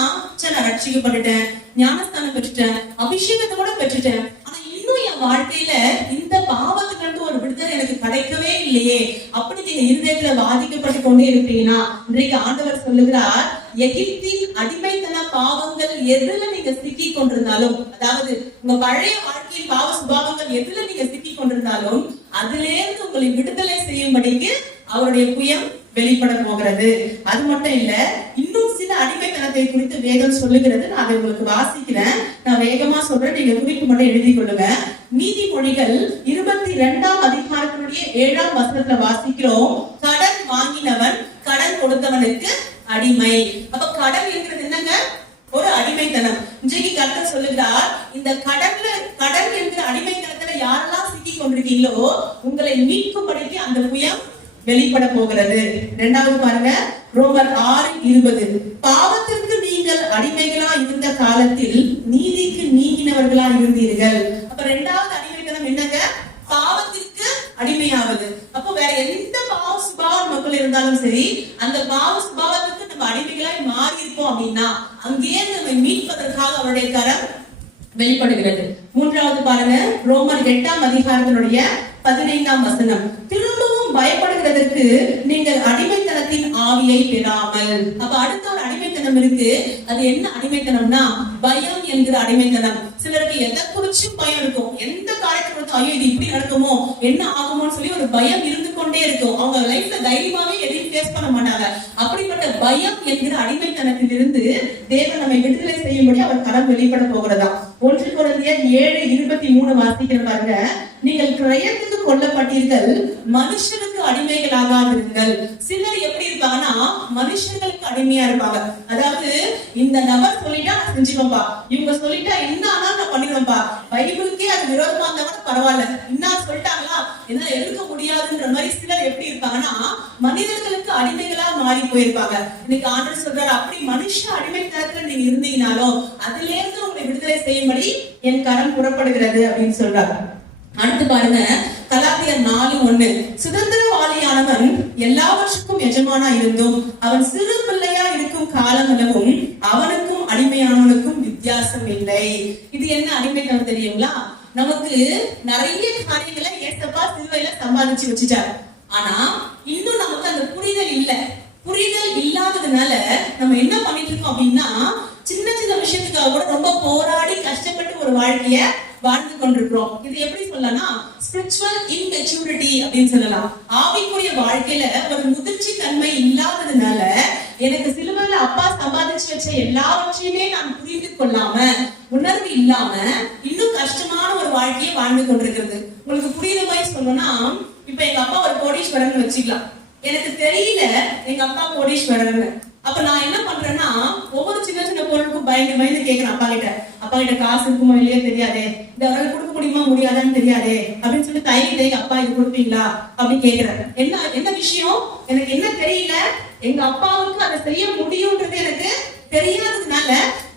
நான் ரட்சிக்கப்பட்டுட்டேன், ஞானஸ்தானம் பெற்றுட்டேன், அபிஷேகத்தை கூட பெற்றுட்டேன், ஆனா இன்னும் என் வாழ்க்கையில இந்த பாவத்துக்கு ஒரு விடுதலை எனக்கு கிடைக்கவே இல்லையே அப்படி நீங்க இருதயத்துல பாதிக்கப்பட்டு கொண்டே இருப்பீங்கன்னா, இன்றைக்கு ஆண்டவர் சொல்லுகிறார், எகிப்தின் அடிமைத்தன பாவங்கள் எதுல நீங்க சிக்கி கொண்டிருந்தாலும், அதாவது உங்க பழைய வாழ்க்கையின் பாவ சுபாவங்கள் எதுல நீங்க சிக்கி கொண்டிருந்தாலும் அதுல இருந்து உங்களை விடுதலை செய்யும்படிக்கு அவருடைய புயம் வெளிப்பட போகிறது. அது மட்டும் இல்ல, இன்னும் சில அடிமைத்தனத்தை குறித்து வேதம் சொல்லுகிறது. நான் அதை உங்களுக்கு வாசிக்கிறேன், நான் வேகமா சொல்றேன், நீங்க குறிப்பு மட்டும் எழுதி கொள்ளுங்க. நீதிமொழிகள் 22ஆம் அதிகாரத்தினுடைய 7ஆம் வசனத்துல வாசிக்கிறோம், கடன் வாங்கினவன் கடன் கொடுத்தவனுக்கு அடிமை. அப்ப கடன் என்கிறது என்னங்க, ஒரு அடிமைத்தனம். இன்றைக்கு கர்த்தர் சொல்லுகிறார், இந்த கடன் என்கிற அடிமைத்தனத்துல யாரெல்லாம் சிக்கி கொண்டிருக்கீங்களோ உங்களை மீட்கும்படிக்கு அந்த புயம் வெளிப்பட போகிறது. இரண்டாவது பாருங்க, ரோமர் 6:20, பாவத்திற்கு நீங்கள் அடிமைகளா இருந்த காலத்தில் நீதிக்கு நீங்கினவர்களா இருந்தீர்கள். அப்ப இரண்டாவது அடிமைத்தனம் என்னங்க, பாவத்திற்கு அடிமையாவது. அப்போ வேற எந்த பாவ சுபாவ மக்கள் இருந்தாலும் சரி, அந்த பாவ சுபாவத்துக்கு நம்ம அடிமைகளாய் மாறி இருக்கோம் அப்படின்னா அங்கேயே நம்ம மீட்பதற்காக அவருடைய கரம் வெளிப்படுகிறது. மூன்றாவது பாருங்க, ரோமர் 8ஆம் அதிகாரத்தினுடைய 15ஆம் வசனம். திரும்பவும் பயப்படுகிறதற்கு நீங்கள் அடிமைத்தனத்தின் ஆவியை பெறாமல். அப்ப அடுத்த ஒரு அடிமைத்தனம் இருக்கு. அது என்ன அடிமைத்தனம்னா பயம் என்கிற அடிமைத்தனம். சிலருக்கு எதை குறிச்சும் பயம் இருக்கும். எந்த காரியத்தை குறித்து ஐயோ இது இப்படி நடக்குமோ, என்ன ஆகுமோன்னு சொல்லி ஒரு பயம் இருந்து கொண்டே இருக்கும். அவங்க லைஃப்ல தைரியமாவே எதையும் ஃபேஸ் பண்ண மாட்டாங்க. அப்படிப்பட்ட பயம் என்கிற அடிமைத்தனத்திலிருந்து தேவன் நம்மை விடுதலை செய்யும்படி அவர் கரம் வெளிப்பட போகிறதா. 1 கொரிந்தியர் 7:23 வாசிக்கிற பாருங்க. நீங்கள் கிரயத்துக்கு கொல்லப்பட்டீர்கள், மனுஷனுக்கு அடிமைகளாகாதிருங்கள். சிலர் எப்படி இருப்பாங்கன்னா மனுஷங்களுக்கு அடிமையா இருப்பாங்க. அதாவது இந்த நபர் சொல்லிட்டா நான் செஞ்சுவேன்பா, இவங்க சொல்லிட்டா என்ன ஆனாலும் நான் பண்ணிடுவேன்பா, பைபிளுக்கே அது விரோதமா இருந்தா கூட பரவாயில்ல, என்ன சொல்லிட்டாங்களா என்னால எடுக்க முடியாதுன்ற மாதிரி சிலர் எப்படி இருப்பாங்கன்னா மனிதர்களுக்கு அடிமைகளா மாறி போயிருப்பாங்க. இன்னைக்கு ஆண்டவர் சொல்றாரு, அப்படி மனுஷ அடிமைத்தனத்துல நீங்க இருந்தீங்கனாலும் அதுல இருந்து உங்களை விடுதலை செய்யும்படி என் கரம் புறப்படுகிறது அப்படின்னு சொல்றாங்க. அடுத்து பாருங்க, கலாத்தியர் 4:1. சுதந்திரவாளியானவன் எல்லாவற்றுக்கும் எஜமானா இருந்தும் அவன் சிறு பிள்ளையா இருக்கும் காலமளவும் அவனுக்கும் அடிமையானவனுக்கும் வித்தியாசம் இல்லை. இது என்ன அடிமைத்தனம் தெரியுங்களா? நமக்கு நிறைய காரியங்களை ஏசப்பா சிலுவையில சம்பாதிச்சு வச்சுட்டாரு. ஆனா இன்னும் நமக்கு அந்த புரிதல் இல்ல. புரிதல் இல்லாததுனால நம்ம என்ன பண்ணிட்டு இருக்கோம் அப்படின்னா சின்ன சின்ன விஷயத்துக்காக கூட ரொம்ப போராடி கஷ்டப்பட்டு ஒரு வாழ்க்கைய வாழ்ந்து கொண்டிருக்கிறோம். இது எப்படி சொல்லலாம், ஸ்பிரிச்சுவல் இம்மெச்சூரிட்டி அப்படின்னு சொல்லலாம். ஆவிக்குரிய வாழ்க்கையில ஒரு முதிர்ச்சி தன்மை இல்லாததுனால எனக்கு சிலுவையில அப்பா சம்பாதிச்சு வச்ச எல்லாவற்றையுமே நான் புரிந்து கொள்ளாம, உணர்வு இல்லாம இன்னும் கஷ்டமான ஒரு வாழ்க்கையை வாழ்ந்து கொண்டிருக்கிறது. உங்களுக்கு புரியுற மாதிரி சொல்லணும்னா, இப்ப எங்க அப்பா ஒரு கோடீஸ்வரன் வச்சுக்கலாம். எனக்கு தெரியல எங்க அப்பா கோடீஸ்வரன். அப்ப நான் என்ன பண்றேன்னா ஒவ்வொரு சின்ன சின்ன பொருளுக்கும் பயந்து கேட்கிறேன் அப்பா கிட்ட காசு இருக்குமோ இல்லையோ தெரியாதே, இந்த அவரால் கொடுக்க முடியுமா முடியாதான்னு தெரியாதே அப்படின்னு சொல்லி தயங்கி அப்பா இது கொடுப்பீங்களா அப்படின்னு கேட்கிறேன். என்ன விஷயம் எனக்கு என்ன தெரியல, எங்க அப்பாவுக்கு அதை செய்ய முடியும்ன்றது எனக்கு தெரியாததுனால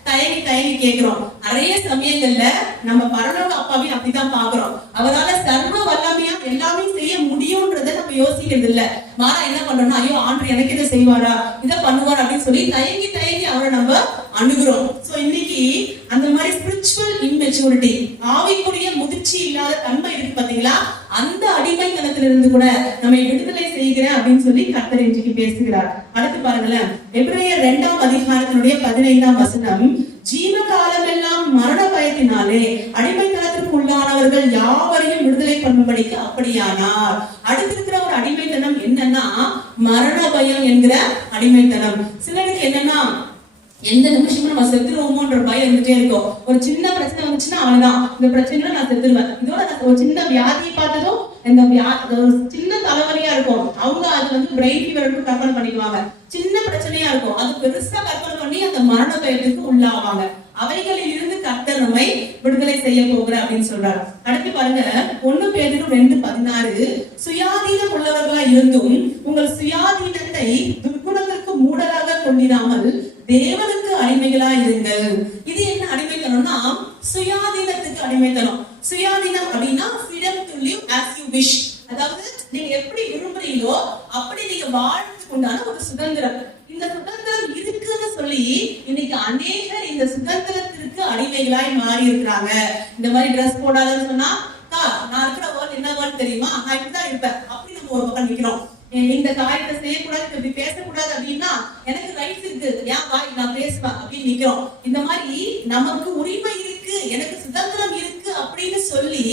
தயங்கி கேட்கிறோம். நிறைய சமயங்கள்ல நம்ம பரலோக அப்பாவையும் அப்படிதான் பாக்குறோம். அவரால சர்வ வல்லமையா எல்லாமே செய்ய முடியும்ன்றத நம்ம யோசிக்கிறது இல்ல. மாறா என்ன பண்றோம்னா ஐயோ ஆண்டவர் எனக்கு இதை செய்வாரா, இதை பண்ணுவாரா அப்படின்னு சொல்லி தயங்கி அவரை நம்ம அணுகுறோம். சோ இன்னைக்கு அந்த மாதிரி ஸ்பிரிச்சுவல் இம்மெச்சூரிட்டி, ஆவிக்குரிய முதிர்ச்சி இல்லாத தன்மை இருக்கு பாத்தீங்களா, அந்த அடிமைத்தனத்திலிருந்து கூட நம்மை விடுதலை செய்கிறேன் அப்படின்னு சொல்லி கர்த்தர் இன்றைக்கு பேசுகிறார். அடுத்து பாருங்களேன், எபிரேயர் 2ஆம் அதிகாரத்தினுடைய 15ஆம் வசனம். ஜீவகாலமெல்லாம் மரண பயத்தினாலே அடிமைத்தனத்திற்கு உள்ளானவர்கள் யாவரையும் விடுதலை பண்ணும்படிக்கு அப்படியானார். அடுத்து இருக்கிற ஒரு அடிமைத்தனம் என்னன்னா மரண பயம் என்கிற அடிமைத்தனம். சிலருக்கு என்னன்னா எந்த நிமிஷமும் நம்ம செத்துருவோமோன்ற பயம் இருந்துட்டே இருக்கும். ஒரு சின்ன பிரச்சனை வந்துச்சுன்னா அவ்வளவுதான், இந்த பிரச்சனையில நான் செத்துருவேன். இதோட ஒரு சின்ன வியாதியை பார்த்ததும் இந்த சின்ன தலைவலியா இருக்கும், அவங்க அது பிரெயின் ஃபீவர் கற்பனை பண்ணிக்குவாங்க. சின்ன பிரச்சனையா இருக்கும், அது பெருசா கற்பனை பண்ணி அந்த மரண பயத்துக்கு உள்ளாவாங்க. அவைகளில் இருந்து கர்த்தர் நம்மை விடுதலை செய்ய போகிற அப்படின்னு சொல்றாரு. அடுத்து பாருங்க, 1 பேதுரு 2:16. சுயாதீனம் உள்ளவர்களா இருந்தும் உங்கள் சுயாதீனத்தை துர்குணத்திற்கு மூடலாக கொண்டிராமல் தேவனுக்கு அடிமைகளா இருங்கள். இது என்ன அடிமைத்தனம்னா சுயாதீனத்துக்கு அடிமைத்தனம். சுயாதீனம் அப்படின்னா freedom to live as you wish. அதாவது நீங்க எப்படி விரும்புறீங்களோ அப்படி நீங்க வாழ்றதுக்கு உண்டான ஒரு சுதந்திரம். இந்த சுதந்திரம் இருக்குன்னு சொல்லி இன்னைக்கு அநேகர் இந்த சுதந்திரத்திற்கு அடிமைகளாய் மாறி இருக்கிறாங்க. இந்த மாதிரி ட்ரெஸ் போடாதன்னு சொன்னா நான் இருக்கிற வேர்ல்ட் என்ன வேர்ல்ட் தெரியுமா, நான் இப்படிதான் இருப்பேன் அப்படி நம்ம ஒரு பக்கம் நிக்கிறோம். இந்த காரியத்தை செய்யக்கூடாது, இப்படி பேசக்கூடாது அப்படின்னா எனக்கு ரைட்ஸ் இருக்கு, ஏன் வாய் நான் பேசுவேன் அப்படின்னு நிக்கிறோம். இந்த மாதிரி நமக்கு உரிமை இருக்கு, எனக்கு சுதந்திரம் இருக்கு அப்படின்னு சொல்லி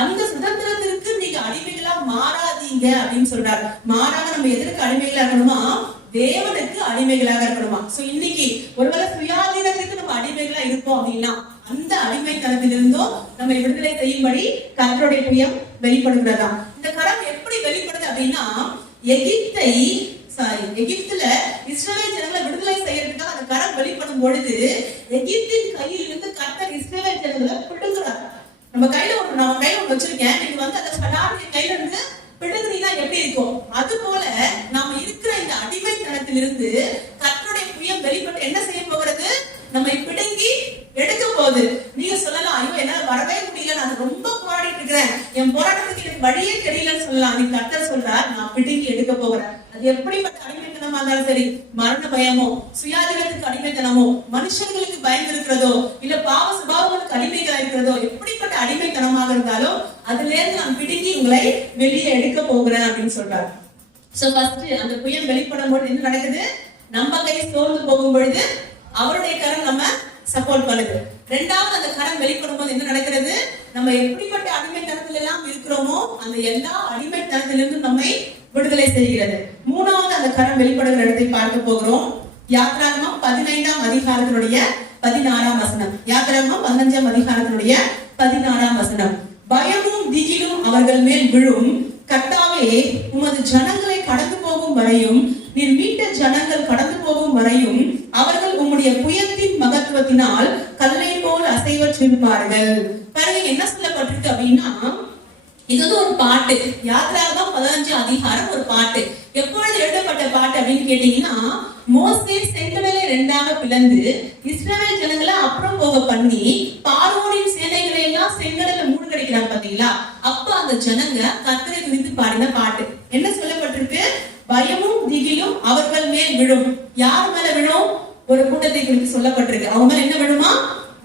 அந்த சுதந்திரத்திற்கு நீங்க அடிமைகளா மாறாதீங்க அப்படின்னு சொல்றாரு. மாறாக நம்ம எதற்கு அடிமைகளா இருக்கணுமா, தேவனுக்கு அடிமைகளாக இருக்கணுமா. சோ இன்னைக்கு ஒருவேளை சுயாதீனத்துக்கு நம்ம அடிமைகளா இருப்போம் அப்படின்னா அந்த அடிமைத்தனத்திலிருந்தும் நம்ம விடுதலை செய்யும்படி கர்த்தருடைய புயம் வெளிப்படுகிறதா. இந்த கரம் எப்படி வெளிப்படுது அப்படின்னா எகிப்துல இஸ்ரவேல் ஜனங்களை விடுதலை செய்யறதுக்காக அந்த கரம் வெளிப்படும் பொழுது எகிப்தின் கையில் இருந்து கர்த்தர் இஸ்ரவேல் ஜனங்களை பிடுங்குறார். நம்ம கையில ஒண்ணு வச்சிருக்கேன், நீங்க அந்த சடாரிய கையில இருந்து பிடுங்குறீங்கன்னா எப்படி இருக்கும், அது போல நாம இருக்கிற இந்த அடிமைத்தனத்திலிருந்து கர்த்தருடைய புயம் வெளிப்பட்டு என்ன செய்ய போகிறது, நம்மை பிடுங்கி எடுக்க போகுது. நீங்க சொல்லலாம் ஐயோ என்னால வரவே முடியல, நான் ரொம்ப போராடிட்டு இருக்கிறேன், என் போராட்டத்துக்கு எனக்கு வழியே தெரியலன்னு சொல்லலாம். எடுக்க போகிறார். அது எப்படிப்பட்ட அடிமைத்தனமா இருந்தாலும் சரி, மரண பயமோ, சுயாதீனத்துக்கு அடிமைத்தனமோ, மனுஷங்களுக்கு பயந்து இருக்கிறதோ, இல்ல பாவ சுபாவங்களுக்கு அடிமைகளா இருக்கிறதோ, எப்படிப்பட்ட அடிமைத்தனமாக இருந்தாலும் அதுல இருந்து நான் பிடுங்கி உங்களை வெளியே எடுக்க போகிறேன் அப்படின்னு சொல்றாரு. சோ ஃபர்ஸ்ட் அந்த புயல் வெளிப்படும் போது என்ன நடக்குது? நம்ம கை சோர்ந்து போகும் பொழுது அவருடைய கரம் நம்ம சப்போர்ட் பண்ணுது. ரெண்டாவது அந்த கரம் வெளிப்படும் போது என்ன நடக்கிறது? நம்ம எப்படிப்பட்ட அடிமைத்தனத்துல எல்லாம் இருக்கிறோமோ அந்த எல்லா அடிமைத்தனத்திலிருந்தும் நம்மை விடுதலை செய்கிறது. மூணாவது அந்த கரம் வெளிப்படுகிற இடத்தை பார்க்க போகிறோம். யாத்திராகமம் 15ஆம் அதிகாரத்தினுடைய 16ஆம் வசனம். யாத்திராகமம் 15ஆம் அதிகாரத்தினுடைய 16ஆம் வசனம். பயமும் திகிலும் அவர்கள் மேல் விழும். கர்த்தாவே, உமது ஜனங்களை கடந்து போகும் வரையும், நீர் மீட்ட ஜனங்கள் கடந்து போகும் வரையும் அவர்கள் உம்முடைய புயத்தின் மகத்துவத்தினால் கல்லை போல் அசைவற்றிருப்பார்கள். பாருங்க என்ன சொல்லப்பட்டிருக்கு அப்படின்னா, இது ஒரு பாட்டு. யாத்திராகமம் 15 அதிகாரம் ஒரு பாட்டு. எப்பொழுது எழுதப்பட்ட பாட்டு அப்படின்னு கேட்டீங்கன்னா, மோசே செங்கடலை 2ஆக பிளந்து இஸ்ரவேல் ஜனங்களை அப்புறம் போக பண்ணி பார்வோனின் சேனைகளை எல்லாம் செங்கடலை மூழ்கடிக்கிறாங்க பாத்தீங்களா? அப்ப அந்த ஜனங்க கர்த்தரை துதித்து பாடின பாட்டு. என்ன சொல்லப்பட்டிருக்கு? பயமும் திகிலும் அவர்கள் மேல் விழும். யார் மேல விழும்? ஒரு கூட்டத்தை குறித்து சொல்லப்பட்டிருக்கு. அவங்க மேல என்ன விழுமா?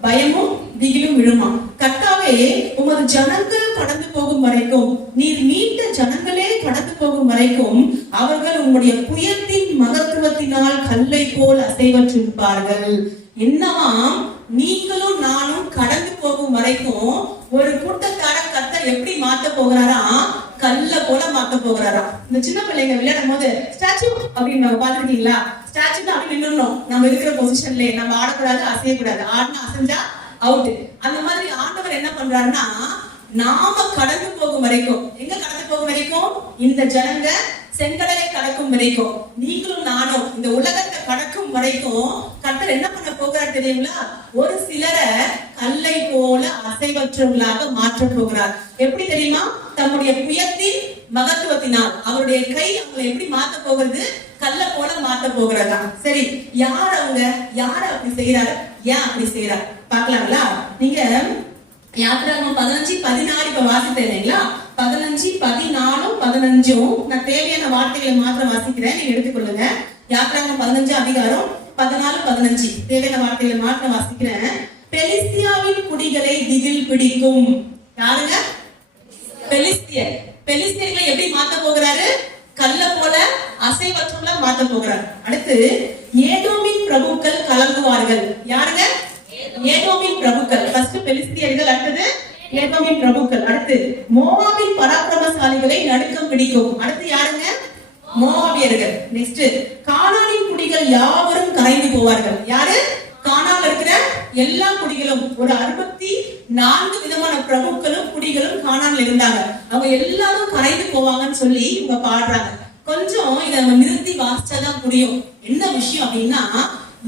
பயமும் திகிலும் விழுமா. கர்த்தாவே, உமது ஜனங்கள் கடந்து போகும் வரைக்கும், நீர் மீட்ட ஜனங்களே கடந்து போகும் வரைக்கும் அவர்கள் உங்களுடைய புயத்தின் மகத்துவத்தினால் கல்லை போல் அசைவற்றிருப்பார்கள். என்னவாம்? நீங்களும் நானும் கடந்து போகும் வரைக்கும் ஒரு கூட்டத்தார கர்த்தர் எப்படி மாத்த போகிறாரா? கல்ல போல மாத்த போகிறாரா. இந்த சின்ன பிள்ளைங்க விளையாடும் போது ஸ்டாச்சு அப்படின்னு நம்ம பாத்துருக்கீங்களா? ஸ்டாச்சு அப்படி நின்னுடணும். நம்ம இருக்கிற பொசிஷன்லயே நம்ம ஆடக்கூடாது, அசையக்கூடாது. ஆடினா அசைஞ்சா அவுட். அந்த மாதிரி ஆண்டவர் என்ன பண்றாருன்னா, நாம கடந்து போகும் வரைக்கும், எங்க கடந்து போகும் வரைக்கும்? இந்த ஜனங்க செங்கடலை கடக்கும் வரைக்கும், நீங்களும் நானும் இந்த உலகத்தை கடக்கும் வரைக்கும் கர்த்தர் என்ன பண்ண போகிறார் தெரியுங்களா? ஒரு சிலரை கல்லை போல அசைவற்றவர்களாக மாற்ற போகிறார். எப்படி தெரியுமா? தம்முடைய புயத்தின் மகத்துவத்தினால் அவருடைய கை அவங்களை எப்படி மாத்த போகிறது? கல்ல போல மாத்த போகிறதா. சரி, யார் அவங்க? யார அப்படி செய்யறாரு? ஏன் அப்படி செய்யறாரு பாக்கலாங்களா? நீங்க யாத்திராகமம் 15-16 இப்ப வாசித்தேன் இல்லைங்களா? 15, 14, 15 நான் தேவையான வார்த்தைகளை மாத்திரம் வாசிக்கிறேன், நீங்க எடுத்துக்கொள்ளுங்க. யாத்திராகமம் 15 அதிகாரம் 14, 15 தேவையான வார்த்தைகளை மாத்திரம் வாசிக்கிறேன். பெலிஸ்தியாவின் குடிகளை திகில் பிடிக்கும். யாருங்க? பெலிஸ்தியர். பெலிஸ்தியர்களை எப்படி மாத்த போகிறாரு? கல்ல போல அசைவற்றவங்களா மாத்த போகிறார். அடுத்து ஏதோமின் பிரபுக்கள் கலங்குவார்கள். யாருங்க? ஏதோமின் பிரபுக்கள். ஃபர்ஸ்ட் பெலிஸ்தியர்கள், அடுத்தது ஏதோமின் பிரபுக்கள். அடுத்து மோவாபின் பராக்கிரமசாலிகளை நடுக்கம் பிடிக்கும். அடுத்து யாருங்க? மோவாபியர்கள். நெக்ஸ்ட் கானானின் குடிகள் யாவரும் கரைந்து போவார்கள். யாரு? கானான்ல இருக்கிற எல்லா குடிகளும். ஒரு 64 விதமான பிரபுக்களும் குடிகளும் கானான்ல இருந்தாங்க. அவங்க எல்லாரும் கரைந்து போவாங்கன்னு சொல்லி இவங்க பாடுறாங்க. கொஞ்சம் இதை நம்ம நிறுத்தி வாசிச்சாதான் புரியும். என்ன விஷயம் அப்படின்னா,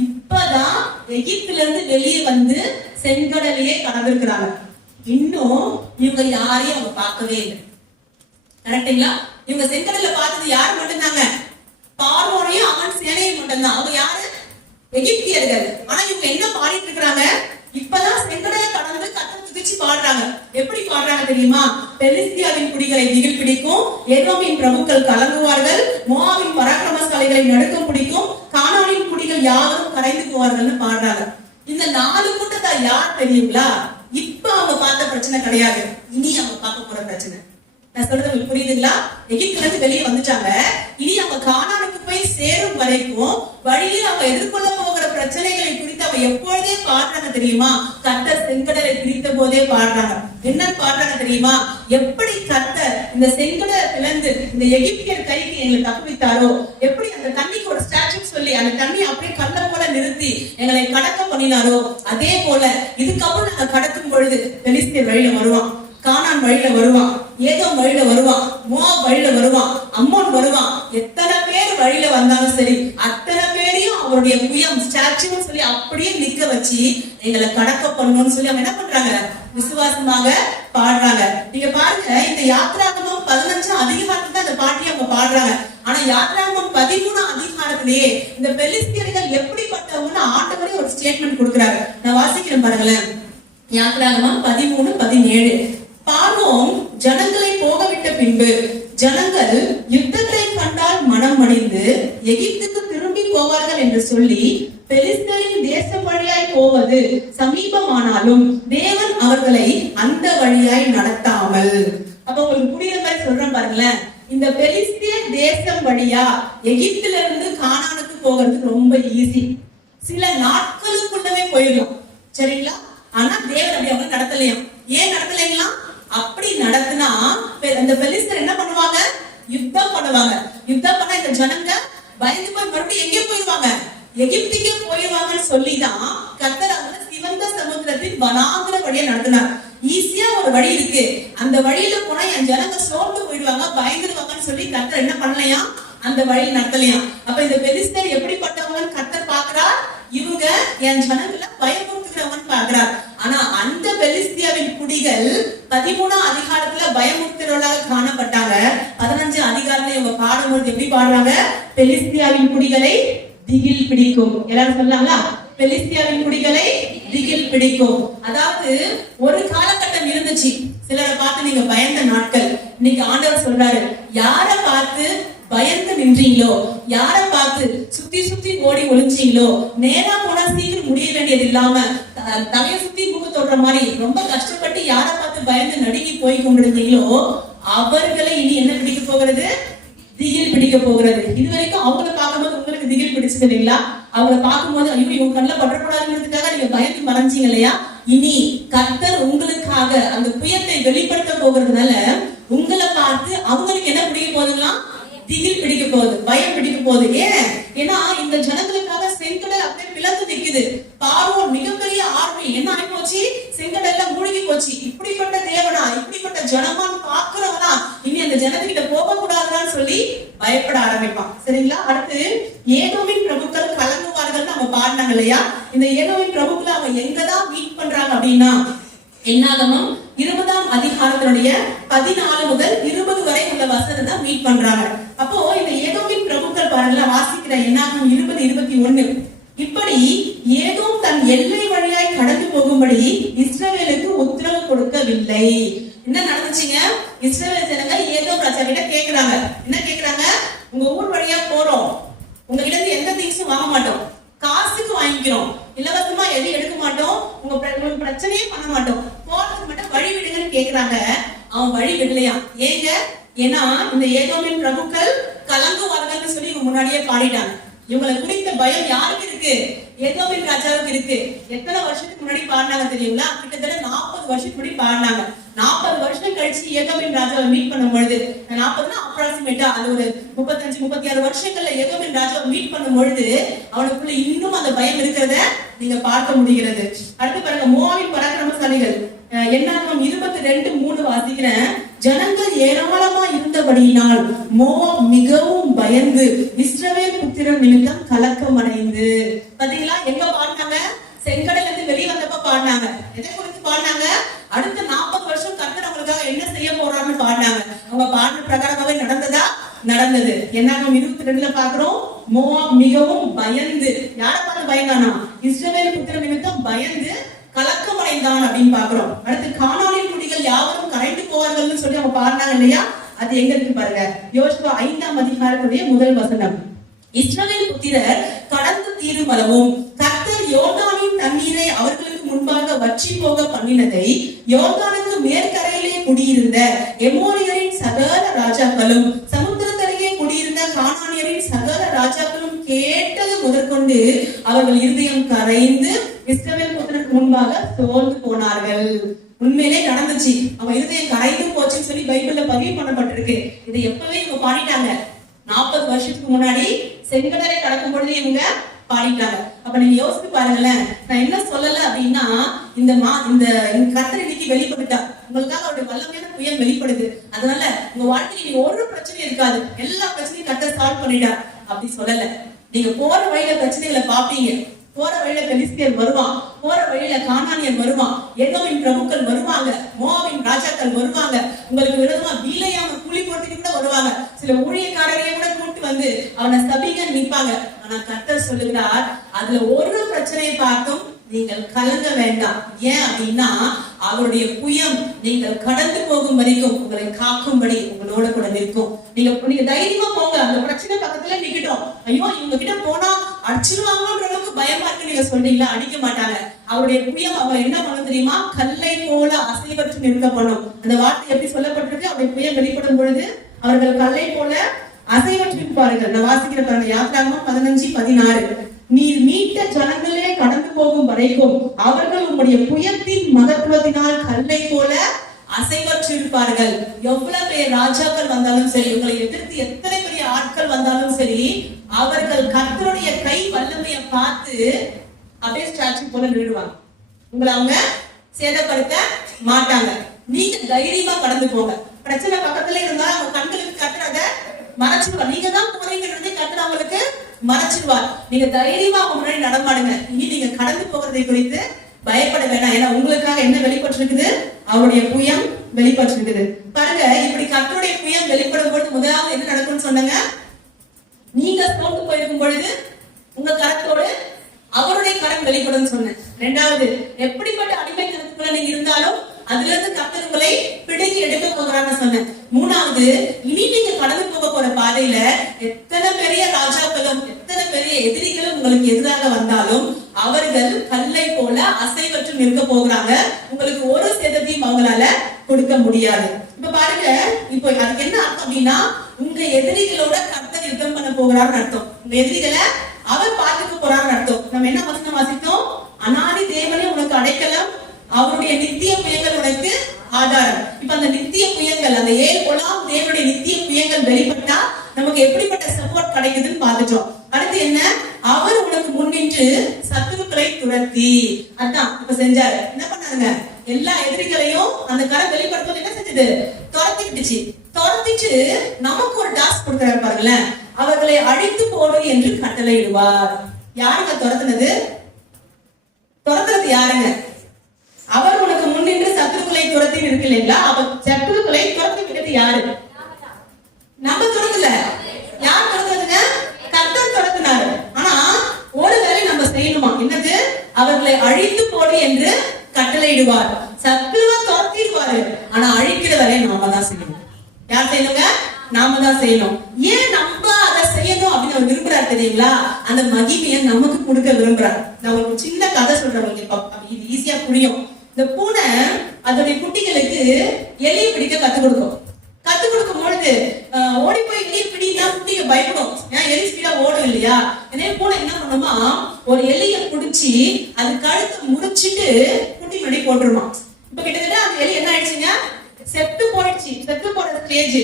இப்பதான் எகிப்துல இருந்து வெளியே வந்து செங்கடலையே கடந்திருக்கிறாங்க. இன்னும் இவங்க யாரையும் அவங்க பார்க்கவே இல்லை. கரெக்டுங்களா? இவங்க செங்கடலை பார்த்தது யாரு மட்டும்தாங்க? பார்வோனையும் அவன் சேனையும் மட்டும்தான். அவங்க யாரு? எகிப்தியர்கள். ஆனா இவங்க என்ன பாடிட்டு இருக்கிறாங்க? இப்பதான் செங்கடலை கடந்து கர்த்தரை துதிச்சு பாடுறாங்க. எப்படி பாடுறாங்க தெரியுமா? பெலிஸ்தியாவின் குடிகளை திகில் பிடிக்கும், ஏதோமின் பிரபுக்கள் கலங்குவார்கள், மோவாபின் பராக்கிரமசாலிகளை நடுக்கம் பிடிக்கும், கானானின் குடிகள் யாரும் கரைந்து போவார்கள்னு பாடுறாங்க. இந்த 4 கூட்டத்தை யார் தெரியுங்களா? இப்ப அவங்க பார்த்த பிரச்சனை கிடையாது, இனி அவங்க பார்க்க போற பிரச்சனை. நான் சொல்றது புரியுதுங்களா? எகிப்துல இருந்து வெளியே வந்துட்டாங்க. இனி அவங்க கானானுக்கு போய் சேரும் வரைக்கும் வழியில் அவங்க எதிர்கொள்ள போகிற பிரச்சனைகளை குறித்து அவங்க எப்பொழுதே பாடுறாங்க தெரியுமா? கர்த்தர் செங்கடலை பிரித்த போதே பாடுறாங்க. என்னன்னு பாடுறாங்க தெரியுமா? எப்படி கர்த்தர் இந்த செங்கடலை பிளந்து இந்த எகிப்தியர் கைக்கு எங்களை தப்புவித்தாரோ, எப்படி அந்த தண்ணிக்கு ஒரு ஸ்டாச்சு சொல்லி அந்த தண்ணி அப்படியே கல்ல போல நிறுத்தி எங்களை கடக்க பண்ணினாரோ, அதே போல இதுக்கப்புறம் நாங்க கடக்கும் பொழுது பெலிஸ்தியர் வழியில வருவான், கானான் வழியில வருவான், ஏதோ வழியில வருவான், மோவாப் வழியில வருவான், அம்மோன் வருவான். எத்தனை பேர் வழியில வந்தாலும் சரி, அத்தனை பேரையும் அவருடைய புயம் ஸ்டாச்சுன்னு சொல்லி அப்படியே நிக்க வச்சு எங்களை கடக்க பண்ணணும்னு சொல்லி அவங்க என்ன பண்றாங்க? விசுவாசமாக பாடுறாங்க. நீங்க பாருங்க, இந்த யாத்திராகமம் 15 அதிகாரத்துல இந்த பாட்டியை அவங்க பாடுறாங்க. ஆனா யாத்திராகமம் 13 அதிகாரத்திலேயே இந்த பெலிஸ்தியர்கள் எப்படிப்பட்டவங்கன்னு ஆண்டவரே ஒரு ஸ்டேட்மெண்ட் கொடுக்குறாரு. நான் வாசிக்கிறேன் பாருங்களேன். யாத்திராகமம் 13, 17. பார்வோன் ஜனங்களை போகவிட்ட பின்பு ஜனங்கள் யுத்தத்தை கண்டால் மனம் அடைந்து எகிப்துக்கு திரும்பி போவார்கள் என்று சொல்லி பெலிஸ்தரின் தேசம் வழியாய் போவது சமீபமானாலும் தேவன் அவர்களை அந்த வழியாய் நடத்தாமல். அப்ப உங்களுக்கு புரியுற மாதிரி சொல்றேன் பாருங்களேன். இந்த பெலிஸ்திய தேசம் வழியா எகிப்துல இருந்து கானானுக்கு போகிறது ரொம்ப ஈஸி. சில நாட்களுக்குள்ளவே போயிடலாம், சரிங்களா? ஆனா தேவன் அப்படி அவங்க நடத்தலையாம். ஏன் நடத்தலைங்களா? அப்படி நடத்தினா அந்த பெலிஸ்தர் என்ன பண்ணுவாங்க? யுத்தம் பண்ணுவாங்க. யுத்தம் பண்ண இந்த ஜனங்க பயந்து போய் மறுபடியும் எங்கே போயிடுவாங்க? எகிப்துக்கே போயிடுவாங்கன்னு சொல்லிதான் கர்த்தர் அவங்க சிவந்த சமுத்திரத்தின் வனாந்திர வழியை நடத்தினார். ஈஸியா ஒரு வழி இருக்கு, அந்த வழியில போனா என் ஜனங்க சோர்ந்து போயிடுவாங்க, பயந்துடுவாங்கன்னு சொல்லி கர்த்தர் என்ன பண்ணலையா? அந்த வழி நடத்தலையாம். அப்ப இந்த பெலிஸ்தர் எப்படிப்பட்டவங்கன்னு கர்த்தர் பாக்குறார். இவங்க என் ஜனங்களை பயமுறுத்துகிறவன் பாக்குறார். ஆனா அந்த பெலிஸ்தியாவின் குடிகள் 13ஆம் அதிகாரத்துல பயமுறுத்துறவர்களாக காணப்பட்டாங்க. 15 அதிகாரத்துல இவங்க பாடும்போது எப்படி பாடுறாங்க? பெலிஸ்தியாவின் குடிகளை திகில் பிடிக்கும். எல்லாரும் சொல்லாங்களா? பெலிஸ்தியாவின் குடிகளை திகில் பிடிக்கும். அதாவது ஒரு காலகட்டம் இருந்துச்சு, சிலரை பார்த்து நீங்க பயந்த நாட்கள். இன்னைக்கு ஆண்டவர் சொல்றாரு, யார பார்த்து பயந்து நின்றீங்களோ, யார பார்த்து சுத்தி சுத்தி ஓடி ஒளிஞ்சீங்களோ, நேரா போனா சீக்கிரம் முடிய வேண்டியது இல்லாம தலைய சுத்தி மூக்க தொடுற மாதிரி ரொம்ப கஷ்டப்பட்டு யார பார்த்து பயந்து நடுங்கி போய் கொண்டிருந்தீங்களோ, அவர்களை இனி என்ன பிடிக்க போகிறது? திகில் பிடிக்க போகிறது. இது வரைக்கும் அவங்கள பார்க்கும்போது உங்களுக்கு திகில் பிடிச்சது இல்லைங்களா? அவங்கள பார்க்கும்போது ஐயோ இவங்க கண்ணில் பற்றக்கூடாதுங்கிறதுக்காக நீங்க பயந்து மறைஞ்சீங்க இல்லையா? இனி கர்த்தர் உங்களுக்காக அந்த புயத்தை வெளிப்படுத்த போகிறதுனால உங்களை பார்த்து அவங்களுக்கு என்ன பிடிக்க போகுதுங்களா? திகில் பிடிக்க போகுது, பயம் பிடிக்க போகுது. ஏன்னா இந்த ஜனங்களுக்காக செங்கடல் அப்படியே பிளந்து நிக்குது. பார்வோன் மிகப்பெரிய ஆர்மி என்ன ஆகி போச்சு? செங்கடல்ல மூழ்கி போச்சு. இப்படிப்பட்ட தேவனா, இப்படிப்பட்ட ஜனமான்னு பாக்குறவனா இனி அந்த ஜனத்துக்கிட்ட போக கூடாதுன்னு சொல்லி பயப்பட ஆரம்பிப்பான், சரிங்களா? அடுத்து ஏதோமின் பிரபுக்கள் கலங்குவார்கள் நம்ம பாடினாங்க இல்லையா? இந்த ஏதோமின் பிரபுக்களை அவங்க எங்கதான் மீட் பண்றாங்க அப்படின்னா என்னாகமம் 20ஆம் அதிகாரத்தினுடைய 14 முதல் 20 வரை உள்ள வசனத்தை மீட் பண்றாங்க. அப்போ இந்த ஏதோமின் பிரபுக்கள் பாருங்களா, வாசிக்கிற என்னாகமம் 20:21. இப்படி ஏதோம் தன் எல்லை வழியாய் கடந்து போகும்படி இஸ்ரவேலுக்கு உத்தரவு கொடுக்கவில்லை. என்ன நடந்துச்சுங்க? இஸ்ரவேல் ஜனங்க ஏதோம் ராஜா கிட்ட கேக்குறாங்க. என்ன கேக்குறாங்க? உங்க ஊர் வழியா போறோம், உங்ககிட்ட இருந்து எந்த திங்ஸும் வாங்க மாட்டோம், காசுக்கு வாங்கிக்கிறோம், இலவசமா எதையும் எடுக்க மாட்டோம், உங்க பிரச்சனையே பண்ண மாட்டோம், போறதுக்கு மட்டும் வழி விடுங்கன்னு கேக்குறாங்க. அவன் வழி விடலையா? ஏங்க? ஏன்னா இந்த ஏதோமின் பிரபுக்கள் கலங்குவார்கள் சொல்லி இவங்க முன்னாடியே பாடிட்டாங்க. இவங்களை குறித்த பயம் யாருக்கு இருக்கு? ஏதோமின் ராஜாவுக்கு இருக்கு. எத்தனை வருஷத்துக்கு முன்னாடி பாடினாங்க தெரியுங்களா? கிட்டத்தட்ட 40 வருஷத்துக்கு முன்னாடி பாடினாங்க. 40 வருஷம் கழிச்சு ஏதோமின் ராஜாவை மீட் பண்ணும் பொழுது, 40னா அப்ராக்சிமேட்டா அது ஒரு 35-36 வருஷங்கள்ல ஏதோமின் ராஜாவை மீட் பண்ணும் பொழுது அவனுக்குள்ள இன்னும் அந்த பயம் இருக்கிறத நீங்க பார்க்க முடிகிறது. அடுத்து பாருங்க, மோவாபின் பராக்கிரமசாலிகள். என்னாகமம் 22:3 வாசிக்கிறேன். ஜனங்கள் ஏராளமா இருந்தபடியினால் மோவாப் மிகவும் பயந்து இஸ்ரவேல் புத்திரர் நிமித்தம் கலக்கம் அடைந்து. பாத்தீங்களா எங்க பாடினாங்க? செங்கடல்ல இருந்து வெளியே வந்தப்ப பாடினாங்க. எதை குறித்து பாடினாங்க? அடுத்த 40 வருஷம் கர்த்தர் அவங்களுக்காக என்ன செய்ய போறான்னு பாடினாங்க. அவங்க பாடின பிரகாரமாவே நடந்ததா? நடந்தது. என்னாகமம் 22ல பாக்குறோம், மோவாப் மிகவும் பயந்து. யாரை பார்த்து பயந்தானா? இஸ்ரவேல் புத்திரர் நிமித்தம் பயந்து கலக்கம் அடைந்தான் அப்படின்னு பாக்குறோம். அடுத்து கானானின் குடிகள் யாவரும் கரைந்து போவார்கள் சொல்லி அவங்க பாடினாங்க இல்லையா? அது எங்க இருக்கு பாருங்க. யோசுவா 5ஆம் அதிகாரத்துடைய 1 வசனம். இஸ்ரவேல் புத்திரர் கடந்து தீரும் அளவும் கர்த்தர் யோர்தானின் தண்ணீரை அவர்களுக்கு முன்பாக வற்றி போக பண்ணினதை யோர்தானுக்கு மேற்கரையிலே குடியிருந்த எமோரியரின் சகல ராஜாக்களும் சமுத்திரத்தருகே குடியிருந்த கானானியரின் சகல ராஜாக்களும் கேட்டது முதற்கொண்டு அவர்கள் இருதயம் கரைந்து இஸ்ரவேல் புத்திரருக்கு முன்பாக சோர்ந்து போனார்கள். உண்மையிலே நடந்துச்சு. அவன் இருதயம் கரைந்து போச்சுன்னு சொல்லி பைபிள்ல பதிவு பண்ணப்பட்டிருக்கு. இதை எப்பவே இவங்க பாடிட்டாங்க. 40 வருஷத்துக்கு முன்னாடி செங்கடலை கடக்கும் பொழுது இவங்க பாடிட்டாங்க. அப்ப நீங்க யோசிச்சு பாருங்களேன், நான் என்ன சொல்லல அப்படின்னா இந்த கர்த்தர் இன்னைக்கு வெளிப்படுத்தா உங்களுக்காக அவருடைய வல்லமையான புயல் வெளிப்படுது. அதனால உங்க வாழ்க்கையில நீங்க ஒரு பிரச்சனையும் இருக்காது, எல்லா பிரச்சனையும் கர்த்தர் சால்வ் பண்ணிட்டார் அப்படி சொல்லல. நீங்க போற வழியில பிரச்சனைகளை பாப்பீங்க. போற வழியில பெலிஸ்தியர் வருவான், போற வழியில கானானியர் வருவான், ஏதோமின் பிரபுக்கள் வருவாங்க, மோவாபின் ராஜாக்கள் வருவாங்க, உங்களுக்கு விரோதமா பீலையாம கூலி போட்டுட்டு கூட வருவாங்க, சில ஊழியக்காரரையே கூட கூட்டு வந்து அவனை சபிங்க நிற்பாங்க. ஆனா கர்த்தர் சொல்லுகிறார், அதுல ஒரு பிரச்சனையை பார்த்தும் நீங்கள் கலங்க வேண்டாம். ஏன் அப்படின்னா அவருடைய புயம் நீங்கள் கடந்து போகும் வரைக்கும் உங்களை காக்கும்படி உங்களோட உங்களோட கூட நிற்கும். நீங்க தைரியமா போங்க. அந்த பிரச்சனை பக்கத்துல நிக்கட்டும். ஐயோ இவங்க கிட்ட போனா அடிச்சிருவாங்கன்ற அளவுக்கு பயமா இருக்கு நீங்க சொல்றீங்களா? அடிக்க மாட்டாங்க. அவருடைய புயம் அவங்க என்ன பண்ண தெரியுமா? கல்லை போல அசைவற்று நிற்க பண்ணும். அந்த வார்த்தை எப்படி சொல்லப்பட்டிருக்கு? அவருடைய புயம் வெளிப்படும் பொழுது அவர்கள் கல்லை போல அசைவற்றிருப்பார்கள். நான் வாசிக்கிற பாருங்க, யாத்திராகமம் 15:16. நீர் மீட்ட ஜனங்களே கடந்து போகும் வரைக்கும் அவர்கள் உங்களுடைய புயத்தின் மகத்துவத்தினால் கல்லை போல அசைவற்றிருப்பார்கள். எவ்வளவு பெரிய ராஜாக்கள் வந்தாலும் சரி, உங்களை எதிர்த்து எத்தனை பெரிய ஆட்கள் வந்தாலும் சரி, அவர்கள் கர்த்தருடைய கை வல்லமையை பார்த்து அப்படியே ஸ்டாச்சு போல நின்றுடுவாங்க. உங்களை அவங்க சேதப்படுத்த மாட்டாங்க. நீங்க தைரியமா கடந்து போங்க. பிரச்சனை பக்கத்துல இருந்தா அவங்க கண்களுக்கு கட்டுறத மறைச்சிடுவார். நீங்க தான் போறீங்கிறதே கட்டுற அவங்களுக்கு மறைச்சிடுவார். நீங்க தைரியமா அவங்க முன்னாடி நடமாடுங்க. இனி நீங்க கடந்து போகிறதை குறித்து பயப்பட வேண்டாம். ஏன்னா உங்களுக்காக என்ன வெளிப்பட்டிருக்குது? அவருடைய புயம் வெளிப்பட்டிருக்குது. பாருங்க, இப்படி கர்த்தருடைய புயம் வெளிப்படும் பொழுது முதலாவது என்ன நடக்கும்னு சொன்னாங்க? நீங்க சோர்ந்து போயிருக்கும் பொழுது உங்க கரத்தோடு அவருடைய கரம் வெளிப்படும் சொன்னேன். இரண்டாவது, எப்படிப்பட்ட அடிமைத்தனத்துக்குள்ள நீங்க இருந்தாலும் அதுல இருந்து கர்த்தர் உங்களை பிடுங்கி எடுக்க போகிறான்னு சொன்னேன். மூணாவது, இனி நீங்க கடந்து போக போற பாதையில எத்தனை பெரிய ராஜாக்களும் எத்தனை பெரிய எதிரிகளும் உங்களுக்கு எதிராக வந்தாலும் அவர்கள் கல்லை போல அசைவற்று நிற்க போகிறாங்க. உங்களுக்கு ஒரு சேதத்தையும் அவங்களால கொடுக்க முடியாது. இப்ப பாருங்க, இப்போ அதுக்கு என்ன அர்த்தம் அப்படின்னா, உங்க எதிரிகளோட கர்த்தர் யுத்தம் பண்ண போகிறான்னு அர்த்தம். உங்க எதிரிகளை அவர் பார்த்துக்க போறான்னு அர்த்தம். நம்ம என்ன வசனம் வாசித்தோம்? அனாதி தேவனே உனக்கு அடைக்கலம், அவருடைய நித்திய புயங்கள் உனக்கு ஆதாரம். இப்ப அந்த நித்திய புயங்கள், அந்த 7 கொலாம் தேவனுடைய நித்திய புயங்கள் வெளிப்பட்டா நமக்கு எப்படிப்பட்ட சப்போர்ட் கிடைக்குதுன்னு பார்த்துட்டோம். அடுத்து என்ன? அவர் உனக்கு முன்னின்று சத்துருக்களை துரத்தி, அதான் இப்ப செஞ்சாரு. என்ன பண்ணாருங்க? எல்லா எதிரிகளையும் அந்த கரம் வெளிப்படுத்தும் என்ன செஞ்சது? துரத்திக்கிட்டுச்சு. துரத்திட்டு நமக்கு ஒரு டாஸ்க் கொடுக்கிறாரு பாருங்களேன். அவர்களை அழித்து போடு என்று கட்டளையிடுவார். யாருங்க துரத்துனது? துரத்துறது யாருங்க? அவர் உனக்கு முன்னின்று சத்துருக்களை துரத்தி இருக்கு இல்லைங்களா? அவர் சத்துருக்களை துரத்தி விட்டது யாரு? நம்ம துரத்துல. யார் துரத்துறதுங்க? கர்த்தர் துரத்தினாரு. ஆனா ஒரு வேலை நம்ம செய்யணுமா? என்னது? அவர்களை அழித்து போடு என்று கட்டளையிடுவார். சத்துருவை துரத்திடுவாரு, ஆனா அழிக்கிற வேலையை நாம தான் செய்யணும். யார் செய்யணுங்க? நாம தான் செய்யணும். ஏன் நம்ம அதை செய்யணும் அப்படின்னு அவர் விரும்புறாரு தெரியுங்களா? அந்த மகிமையை நமக்கு கொடுக்க விரும்புறாரு. நான் ஒரு சின்ன கதை சொல்றேன், இது ஈஸியா புரியும். இந்த பூனை அதோடைய குட்டிகளுக்கு எலி பிடிக்க கத்துக் கொடுக்கும் பொழுது ஓடி போய் எலி பிடினா குட்டிங்க பயப்படும். ஏன்? எலி ஸ்பீடா ஓடும் இல்லையா? இதே பூனை என்ன பண்ணுமா, ஒரு எலியை பிடிச்சி அது கழுத்தை முடிச்சிட்டு குட்டி முன்னாடி போட்டுருமா. இப்ப கிட்டத்தட்ட அந்த எலி என்ன ஆயிடுச்சுங்க? செத்து போயிடுச்சு. செத்து போற ஸ்டேஜ்.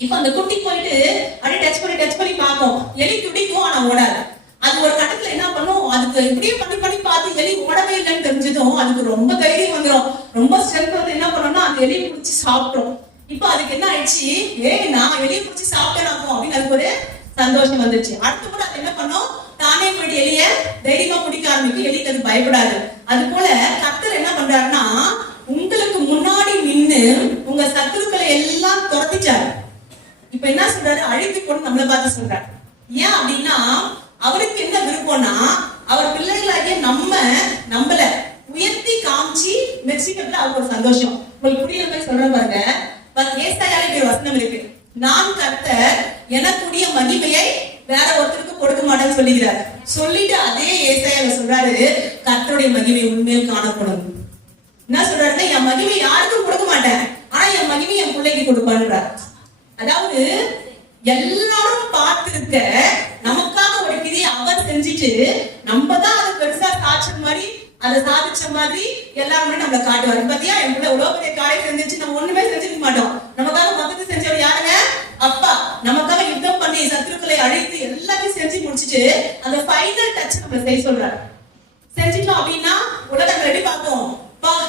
இப்ப அந்த குட்டி போயிட்டு அப்படியே டச் பண்ணி பார்க்கும். எலி துடிக்கும், ஆனா ஓடாது. அது ஒரு கட்டத்துல என்ன பண்ணும்? அதுக்கு இப்படியே பண்ணி பார்த்து எலி ஓடவே இல்லைன்னு தெரிஞ்சதும் அதுக்கு ரொம்ப தைரியம் வந்துடும். ரொம்ப ஸ்ட்ரென்த் வந்து என்ன பண்ணோம்னா அந்த எலியை பிடிச்சி சாப்பிட்டோம். இப்ப அதுக்கு என்ன ஆயிடுச்சு? நான் எலியை பிடிச்சி சாப்பிட்டேன் அப்படின்னு அதுக்கு ஒரு சந்தோஷம் வந்துருச்சு. அடுத்த கூட அது என்ன பண்ணும்? தானே போயிட்டு எலிய தைரியமா பிடிக்க ஆரம்பிக்கும். எலிக்கு அது பயப்படாது. அது போல கர்த்தர் என்ன பண்றாருன்னா, உங்களுக்கு முன்னாடி நின்னு உங்க சத்துருக்களை எல்லாம் துரத்திச்சாரு. இப்ப என்ன சொல்றாரு? அழித்து போட்டு நம்மளை பார்த்து சொல்றாரு. ஏன் அப்படின்னா, அவருக்கு என்ன விருப்பம்னா, அவர் பிள்ளைகளாகிய நம்மள உயர்த்தி காமிச்சு மெக்சிகோல அவருக்கு ஒரு சந்தோஷம். உங்களுக்கு புரியுற மாதிரி சொல்றேன் பாருங்க. ஏசாயால ஒரு வசனம் இருக்கு. நான் கர்த்தர் எனக்குரிய மகிமையை வேற ஒருத்தருக்கு கொடுக்க மாட்டேன்னு சொல்லிக்கிறார். சொல்லிட்டு அதே ஏசாயால சொல்றாரு, கர்த்தருடைய மகிமை உண்மையில் காணப்படும். என்ன சொல்றாருன்னா, என் மகிமை யாருக்கும் கொடுக்க மாட்டேன், ஆனா என் மகிமை என் பிள்ளைக்கு கொடுப்பான்றார். அதாவது எல்லாரும் பார்த்திருக்க நமக்காக ஒரு கிரியை அவர் செஞ்சுட்டு நம்ம தான் அதை பெருசா சாட்சி மாதிரி அதை சாதிச்ச மாதிரி எல்லாருமே நம்மளை காட்டுவாரு. பாத்தியா, என் பிள்ளை உலக பெரிய காரியம் செஞ்சிச்சு, நம்ம ஒண்ணுமே செஞ்சிருக்க மாட்டோம். நமக்காக மகத்து செஞ்சவர் யாருங்க? அப்பா. நமக்காக யுத்தம் பண்ணி சத்துருக்களை அழித்து எல்லாத்தையும் செஞ்சு முடிச்சுட்டு அந்த ஃபைனல் டச் நம்ம செய்ய சொல்றாரு. செஞ்சிட்டோம் அப்படின்னா உலகம் ரெடி பார்ப்போம்.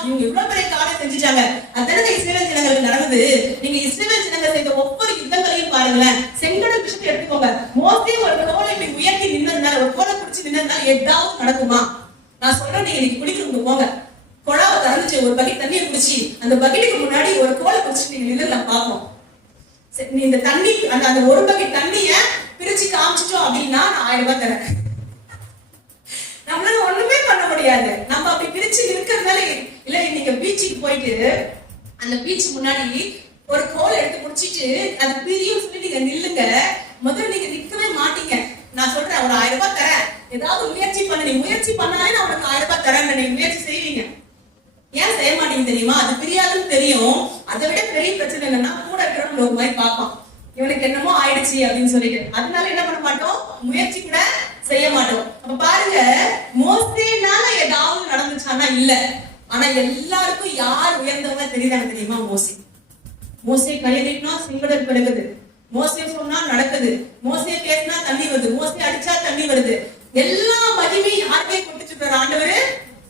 இவங்க இவ்வளவு பெரிய காரியம் செஞ்சுட்டாங்க. அதானே இஸ்ரவேல் ஜனங்களுக்கு நடந்தது. நீங்க இஸ்ரவேல் ஜனங்கள் செய்த ஒவ்வொரு யுத்தங்களையும் பாருங்களேன். செங்கடல் விஷயத்தை எடுத்துக்கோங்க. மோசே ஒரு கோலை இப்படி உயர்த்தி நின்னதுனால, ஒரு கோலை பிடிச்சி நின்னதுனால ஏதாவது நடக்குமா? நான் சொல்றேன், நீங்க இன்னைக்கு குடிக்கிறவங்க போங்க, குழாவை திறந்துச்சு, ஒரு பக்கெட் தண்ணியை குடிச்சு அந்த பக்கெட்டுக்கு முன்னாடி ஒரு கோலை பிடிச்சிட்டு நீங்க நின்று நான் பார்ப்போம். இந்த தண்ணி அந்த ஒரு பக்கெட் தண்ணிய பிரிச்சு காமிச்சிட்டோம் அப்படின்னா நான் 1000 ரூபாய் தரேன். நம்மளால ஒண்ணுமே பண்ண முடியாது. நம்ம அப்படி பிரிச்சு இருக்கிறதுனால இல்ல. இன்னைக்கு பீச்சுக்கு போயிட்டு அந்த பீச் முன்னாடி ஒரு கோல் எடுத்து முடிச்சிட்டு அது பிரியும் சொல்லி நீங்க நில்லுங்க. முதல்ல நீங்க நிக்கவே மாட்டீங்க. நான் சொல்றேன், ஒரு 1000 ரூபாய் தரேன், ஏதாவது முயற்சி பண்ணு. நீ முயற்சி பண்ணாலே நான் உனக்கு 1000 ரூபாய் தரேன். நீங்க முயற்சி செய்வீங்க. ஏன் செய்ய மாட்டீங்க தெரியுமா? அது பிரியாதுன்னு தெரியும். அதை விட பெரிய பிரச்சனை என்னன்னா, கூட இருக்கிறவங்க ஒரு மாதிரி பார்ப்பான், இவனுக்கு என்னமோ ஆயிடுச்சு அப்படின்னு சொல்லிட்டு. அதனால என்ன பண்ண மாட்டோம், முயற்சி கூட செய்ய மாட்டோம். அப்ப பாருங்க, மோசேனால ஏதாவது நடந்துச்சானா இல்ல. ஆனா எல்லாருக்கும் யார் உயர்ந்தவங்க தெரியுதாங்க தெரியுமா? மோசே. மோசே கையை நீட்டினா சிங்கடல் பிறகுது, மோசே சொன்னா நடக்குது, மோசே பேசினா தண்ணி வருது, மோசே அடிச்சா தண்ணி வருது. எல்லா மகிமையும் யாருக்கே கொடுத்துட்டு ஆண்டவரு?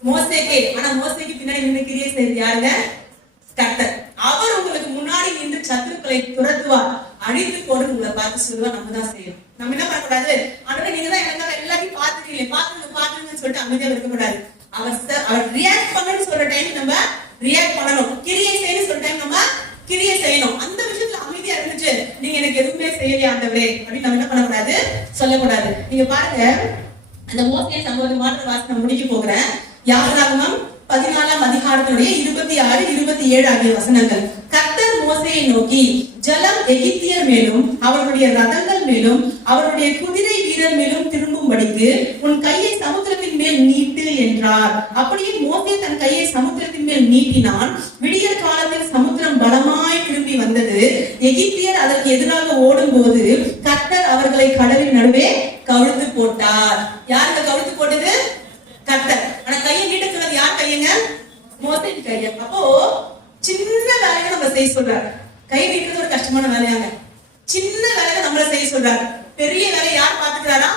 மோசேக்கே. ஆனா மோசேக்கு பின்னாடி நின்று கிரியை செய்து யாருங்க? கர்த்தர். அவர் உங்களுக்கு முன்னாடி நின்று சத்துருக்களை துரத்துவார், அழித்து போடு உங்களை பார்த்து சொல்லுவார். நம்ம தான் செய்யணும். நம்ம என்ன பண்ணக்கூடாது, ஆண்டவரே நீங்க தான் எனக்கு எல்லாத்தையும் பாத்துக்கீங்க, பாத்துங்கன்னு சொல்லிட்டு அமைதியா இருக்கக்கூடாது. அவர் ரியாக்ட் பண்ணணும்னு சொல்ற டைம் நம்ம ரியாக்ட் பண்ணணும். கிரியை செய்யணும் சொல்ற டைம் நம்ம கிரியை செய்யணும். அந்த விஷயத்துல அமைதியா இருந்துச்சு, நீங்க எனக்கு எதுவுமே செய்யலையா ஆண்டவரே அப்படின்னு நம்ம என்ன பண்ணக்கூடாது, சொல்லக்கூடாது. நீங்க பாருங்க, அந்த மோசே சம்பவத்தை மாற்ற வாசனை முடிக்க போகிறேன். யாத்திராகமம் 14ஆம் அதிகாரத்தினுடைய 26, 27 ஆகிய வசனங்கள். கர்த்தர் மோசேயை நோக்கி, ஜலம் எகிப்தியர் மேலும் அவர்களுடைய ரதங்கள் மேலும் அவருடைய குதிரை வீரர் மேலும் திரும்பும்படிக்கு உன் கையை சமுத்திரத்தின் மேல் நீட்டு என்றார். அப்படியே மோசே தன் கையை சமுத்திரத்தின் மேல் நீட்டினான். விடியற் காலத்தில் சமுத்திரம் பலமாய் திரும்பி வந்தது. எகிப்தியர் அதற்கு எதிராக ஓடும் போது கர்த்தர் அவர்களை கடலின் நடுவே கவிழ்த்து போட்டார். யாருக்கு கவிழ்த்து போட்டது? கர்த்தர். ஆனா கையை நீட்ட சொன்னது யார் கையங்க? மோசே கைய. அப்போ சின்ன வேலையை நம்ம செய்ய சொல்றாரு. கை நீட்டுறது ஒரு கஷ்டமான வேலையாங்க. சின்ன வேலையை நம்மள செய்ய சொல்றாரு. பெரிய வேலையை யார் பாத்துக்கிறாரா?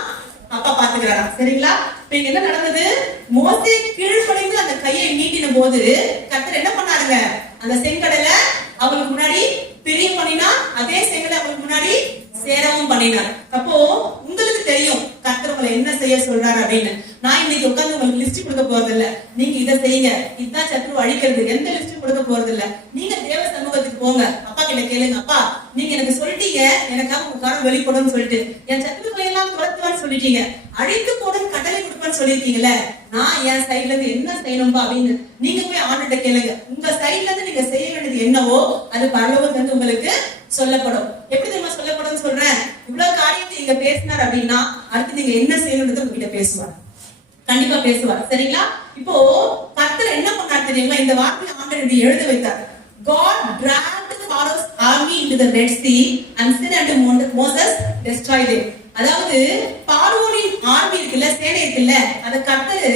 அப்பா பாத்துக்கிறாரா? சரிங்களா? இப்ப இங்க என்ன நடந்தது? மோசே கீழ்ப்படிந்து அந்த கையை நீட்டின போது கர்த்தர் என்ன பண்ணாருங்க? அந்த செங்கடலை அவங்களுக்கு முன்னாடி பிரிய பண்ணினா, அதே செங்கடலை அவங்களுக்கு முன்னாடி சேரவும் பண்ணினார். அப்போ உங்களுக்கு தெரியும் கர்த்தர் உங்களை என்ன செய்ய சொல்றாரு அப்படின்னு. நான் இன்னைக்கு உட்கார்ந்து உங்களுக்கு லிஸ்ட் கொடுக்க போறது இல்ல, நீங்க இதை செய்யுங்க, இதுதான் சத்ரு அழிக்கிறது, எந்த லிஸ்ட் கொடுக்க போறது இல்ல. நீங்க தேவ சமூகத்துக்கு போங்க, அப்பா கிட்ட கேளுங்க, அப்பா நீங்க எனக்கு சொல்லிட்டீங்க எனக்காக உங்க காரம் வெளிப்படும் சொல்லிட்டு, என் சத்ருக்களை எல்லாம் துரத்துவான்னு சொல்லிட்டீங்க, அழித்து போடும் கட்டளை கொடுப்பான்னு சொல்லிருக்கீங்கல்ல, நான் என் சைட்ல இருந்து என்ன செய்யணும்பா அப்படின்னு நீங்க போய் ஆண்டுகிட்ட கேளுங்க. உங்க சைட்ல இருந்து நீங்க செய்ய வேண்டியது என்னவோ அது பரலோகத்துல இருந்து உங்களுக்கு சொல்லப்படும். எப்படி தெரியுமா சொல்லப்படும் சொல்றேன்? இவ்வளவு காரியத்தை நீங்க பேசினார் அப்படின்னா அடுத்து நீங்க என்ன செய்யணும்ன்றது உங்ககிட்ட பேசுவார், கண்டிப்பா பேசுவார். சரிங்களா? இப்போ கர்த்தர் என்ன பண்ணார் தெரியுங்களா? இந்த வார்த்தையை ஆண்டவர் எழுத வைத்தார். God dragged Pharaoh's army into the Red Sea and said unto Moses, destroy them. அதாவது பார்வோனின் ஆர்மி இருக்குல்ல, சேனை இருக்குல்ல, அத கர்த்தர்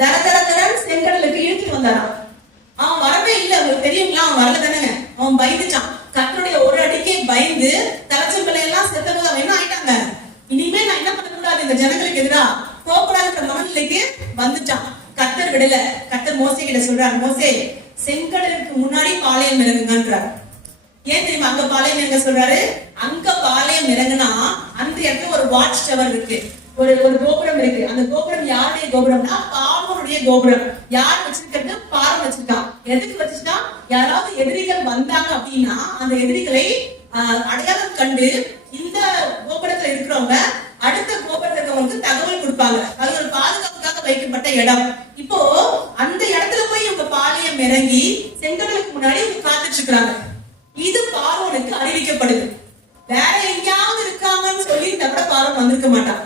தரதரதரன் செங்கடலுக்கு இழுத்துட்டு வந்தாராம். அவன் வரவே இல்லை, அவங்களுக்கு தெரியுங்களா? அவன் வரல தானே, அவன் பயந்துட்டான். கர்த்தருடைய ஒரு அடிக்கே பயந்து தலைச்சம்பளை எல்லாம் செத்தபோது அவன் என்ன ஆயிட்டாங்க, இனிமே நான் என்ன பண்ணக்கூடாது, இந்த ஜனங்களுக்கு எதிராக போகக்கூடாதுன்ற மனநிலைக்கு வந்துட்டான். கர்த்தர் விடல. கர்த்தர் மோசே கிட்ட சொல்றாரு, மோசே செங்கடலுக்கு முன்னாடி பாளையம் இறங்குங்கன்றார். ஏன் தெரியுமா அங்க பாளையம் இறங்க சொல்றாரு? அங்க பாளையம் இறங்குனா அந்த இடத்துல ஒரு வாட்ச் டவர் இருக்கு, ஒரு கோபுரம் இருக்கு. அந்த கோபுரம் யாருடைய கோபுரம்னா பார்வோனுடைய கோபுரம். யார் வச்சிருக்கிறது? பார்வன் வச்சிருக்கான். எதுக்கு வச்சுட்டா, யாராவது எதிரிகள் வந்தாங்க அப்படின்னா அந்த எதிரிகளை அடையாளம் கண்டு இந்த கோபுரத்துல இருக்கிறவங்க அடுத்த கோபுரத்துல இருக்கிறவங்களுக்கு தகவல் கொடுப்பாங்க. அது ஒரு பாதுகாப்புக்காக வைக்கப்பட்ட இடம். இப்போ அந்த இடத்துல போய் இவங்க பாளையம் இறங்கி செங்கடலுக்கு முன்னாடி இவங்க காத்துட்டு இருக்கிறாங்க. இது பார்வோனுக்கு அறிவிக்கப்படுது. வேற எங்கேயாவது இருக்காங்கன்னு சொல்லி தவிர பார்வன் வந்திருக்க மாட்டான்.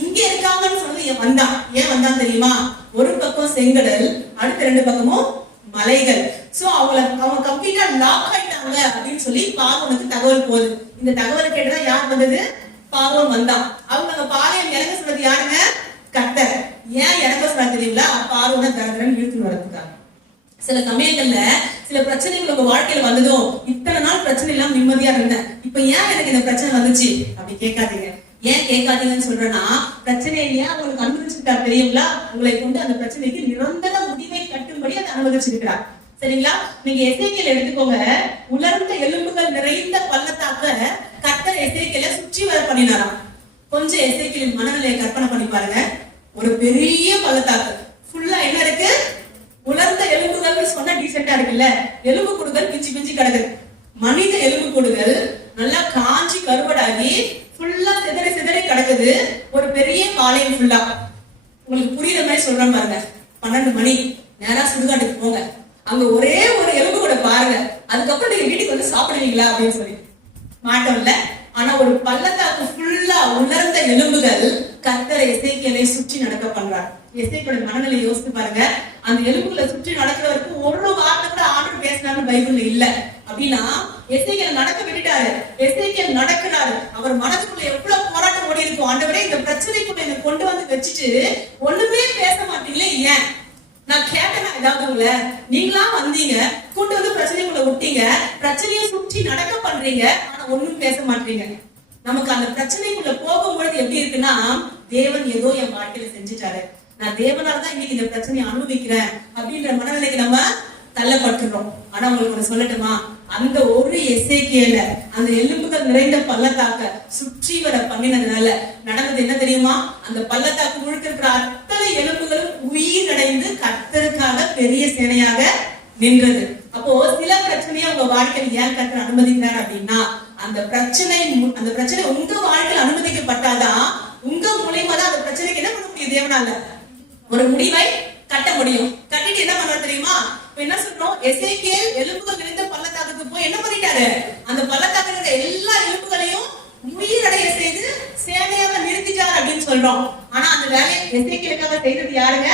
இங்க இருக்காங்கன்னு சொல்லி வந்தான். ஏன் வந்தான் தெரியுமா? ஒரு பக்கம் செங்கடல், அடுத்த 2 பக்கமும் மலைகள். சோ அவங்க கம்ப்ளீட்டா லாக் ஆயிட்டாங்க அப்படின்னு சொல்லி பார்வோனுக்கு தகவல் போகுது. இந்த தகவல் கேட்டுதான் யார் வந்தது? பார்வோன் வந்தான். அவங்க பாளையம் இறங்க சொன்னது யாருங்க? கர்த்தர். ஏன் இறங்க சொன்னா தெரியுங்களா? பார்வோனை தரதரன் இழுத்து வரதுக்காக. சில சமயங்கள்ல சில பிரச்சனைகள் உங்க வாழ்க்கையில வந்ததும், இத்தனை நாள் பிரச்சனை எல்லாம் நிம்மதியா இருந்தேன், இப்ப ஏன் எனக்கு இந்த பிரச்சனை வந்துச்சு அப்படி கேட்காதீங்க. ஏன் கேட்காதீங்கன்னு சொல்றேன்னா, பிரச்சனையை ஏன் உங்களுக்கு அனுமதிச்சிருக்காரு தெரியுங்களா? உங்களை கொண்டு அந்த பிரச்சனைக்கு நிரந்தர முடிவை கட்டும்படி அதை அனுமதிச்சிருக்கிறார். சரிங்களா? நீங்க எசேக்கியேல் எடுத்துக்கோங்க. உலர்ந்த எலும்புகள் நிறைந்த பள்ளத்தாக்க கர்த்தர் எசேக்கியேலை சுற்றி வர பண்ணினாராம். கொஞ்சம் எசேக்கியேலின் மனநிலையை கற்பனை பண்ணி பாருங்க. ஒரு பெரிய பள்ளத்தாக்கு ஃபுல்லா என்ன இருக்கு? உலர்ந்த எலும்புகள் சொன்னா டீசெண்டா இருக்குல்ல, எலும்பு கூடுகள் பிஞ்சு பிஞ்சு கிடக்குது. மனித எலும்பு கூடுகள் நல்லா காஞ்சி கருவடாகி ஃபுல்லா சிதறி சிதறி கிடக்குது. ஒரு பெரிய பாளையம் ஃபுல்லா. உங்களுக்கு புரியுற மாதிரி சொல்றேன் பாருங்க. 12 மணி நேரா சுடுகாட்டுக்கு போங்க, அங்க ஒரே ஒரு எலும்பு கூட பாருங்க, அதுக்கப்புறம் நீங்க வீட்டுக்கு வந்து சாப்பிடுவீங்களா அப்படின்னு சொல்லி. மாட்டோம் இல்ல. ஆனா ஒரு பள்ளத்தாக்கு ஃபுல்லா உலர்ந்த எலும்புகள் கர்த்தர் எசேக்கியேலை சுற்றி நடக்க பண்றார். எசேக்கியேல் மனநிலை யோசித்து பாருங்க. அந்த எலும்புகளை சுற்றி நடக்கிறவருக்கு ஒரு வார்த்தை கூட ஆண்டவர் பேசினாரு பைபிள்ல இல்ல. அப்படின்னா எசேக்கியேல் நடக்க விட்டுட்டாரு. எசேக்கியேல் நடக்கிறாரு. அவர் மனதுக்குள்ள எவ்வளவு போராட்டம் ஓடி இருக்கும். ஆண்டவரே இந்த பிரச்சனைக்குள்ள என்ன கொண்டு வந்து வச்சுட்டு ஒண்ணுமே பேச மாட்டீங்களே ஏன்? நான் கேட்டேன் ஏதாவது உங்களை, நீங்களா வந்தீங்க, கூட்டு வந்து பிரச்சனைக்குள்ள விட்டீங்க, பிரச்சனையை சுற்றி நடக்க பண்றீங்க, ஆனா ஒண்ணும் பேச மாட்டீங்க. நமக்கு அந்த பிரச்சனைக்குள்ள போகும்பொழுது எப்படி இருக்குன்னா, தேவன் ஏதோ என் வாழ்க்கையில செஞ்சுட்டாரு, நான் தேவனாலதான் இன்னைக்கு இந்த பிரச்சனையை அனுபவிக்கிறேன் அப்படின்ற மனநிலைக்கு நம்ம தள்ளப்பட்டுறோம். ஆனா உங்களுக்கு ஒண்ணு சொல்லட்டுமா, அந்த ஒரு எசேக்கியேல அந்த எலும்புகள் நிறைந்த பள்ளத்தாக்க சுற்றி வர பண்ணினதுனால நடந்தது என்ன தெரியுமா? அந்த பள்ளத்தாக்கு முழுக்க இருக்கிற அத்தனை எலும்புகளும் உயிரடைந்து கர்த்தருக்காக பெரிய சேனையாக நின்றது. அப்போ சில பிரச்சனையை உங்க வாழ்க்கையில் ஏன் கர்த்தர் அனுமதிக்கிறார் அப்படின்னா, அந்த பிரச்சனை உங்க வாழ்க்கையில் அனுமதிக்கப்பட்டாதான் உங்க மூலியமா தான் அந்த பிரச்சனைக்கு என்ன பண்ண முடியும்? தேவனால ஒரு முடிவை கட்ட முடியும். கட்டிட்டு என்ன பண்ணுவார் தெரியுமா? என்ன சொல்றோம்? எசேக்கியேல் எலும்புகள் நிறைந்த பள்ளத்தாக்குக்கு போய் என்ன பண்ணிட்டாரு? அந்த பள்ளத்தாக்குல இருக்க எல்லா எலும்புகளையும் உயிரடைய செய்து சேனையாக நிறுத்திட்டார் அப்படின்னு சொல்றோம். ஆனா அந்த வேலையை எசேக்கியேலுக்காக செய்தது யாருங்க?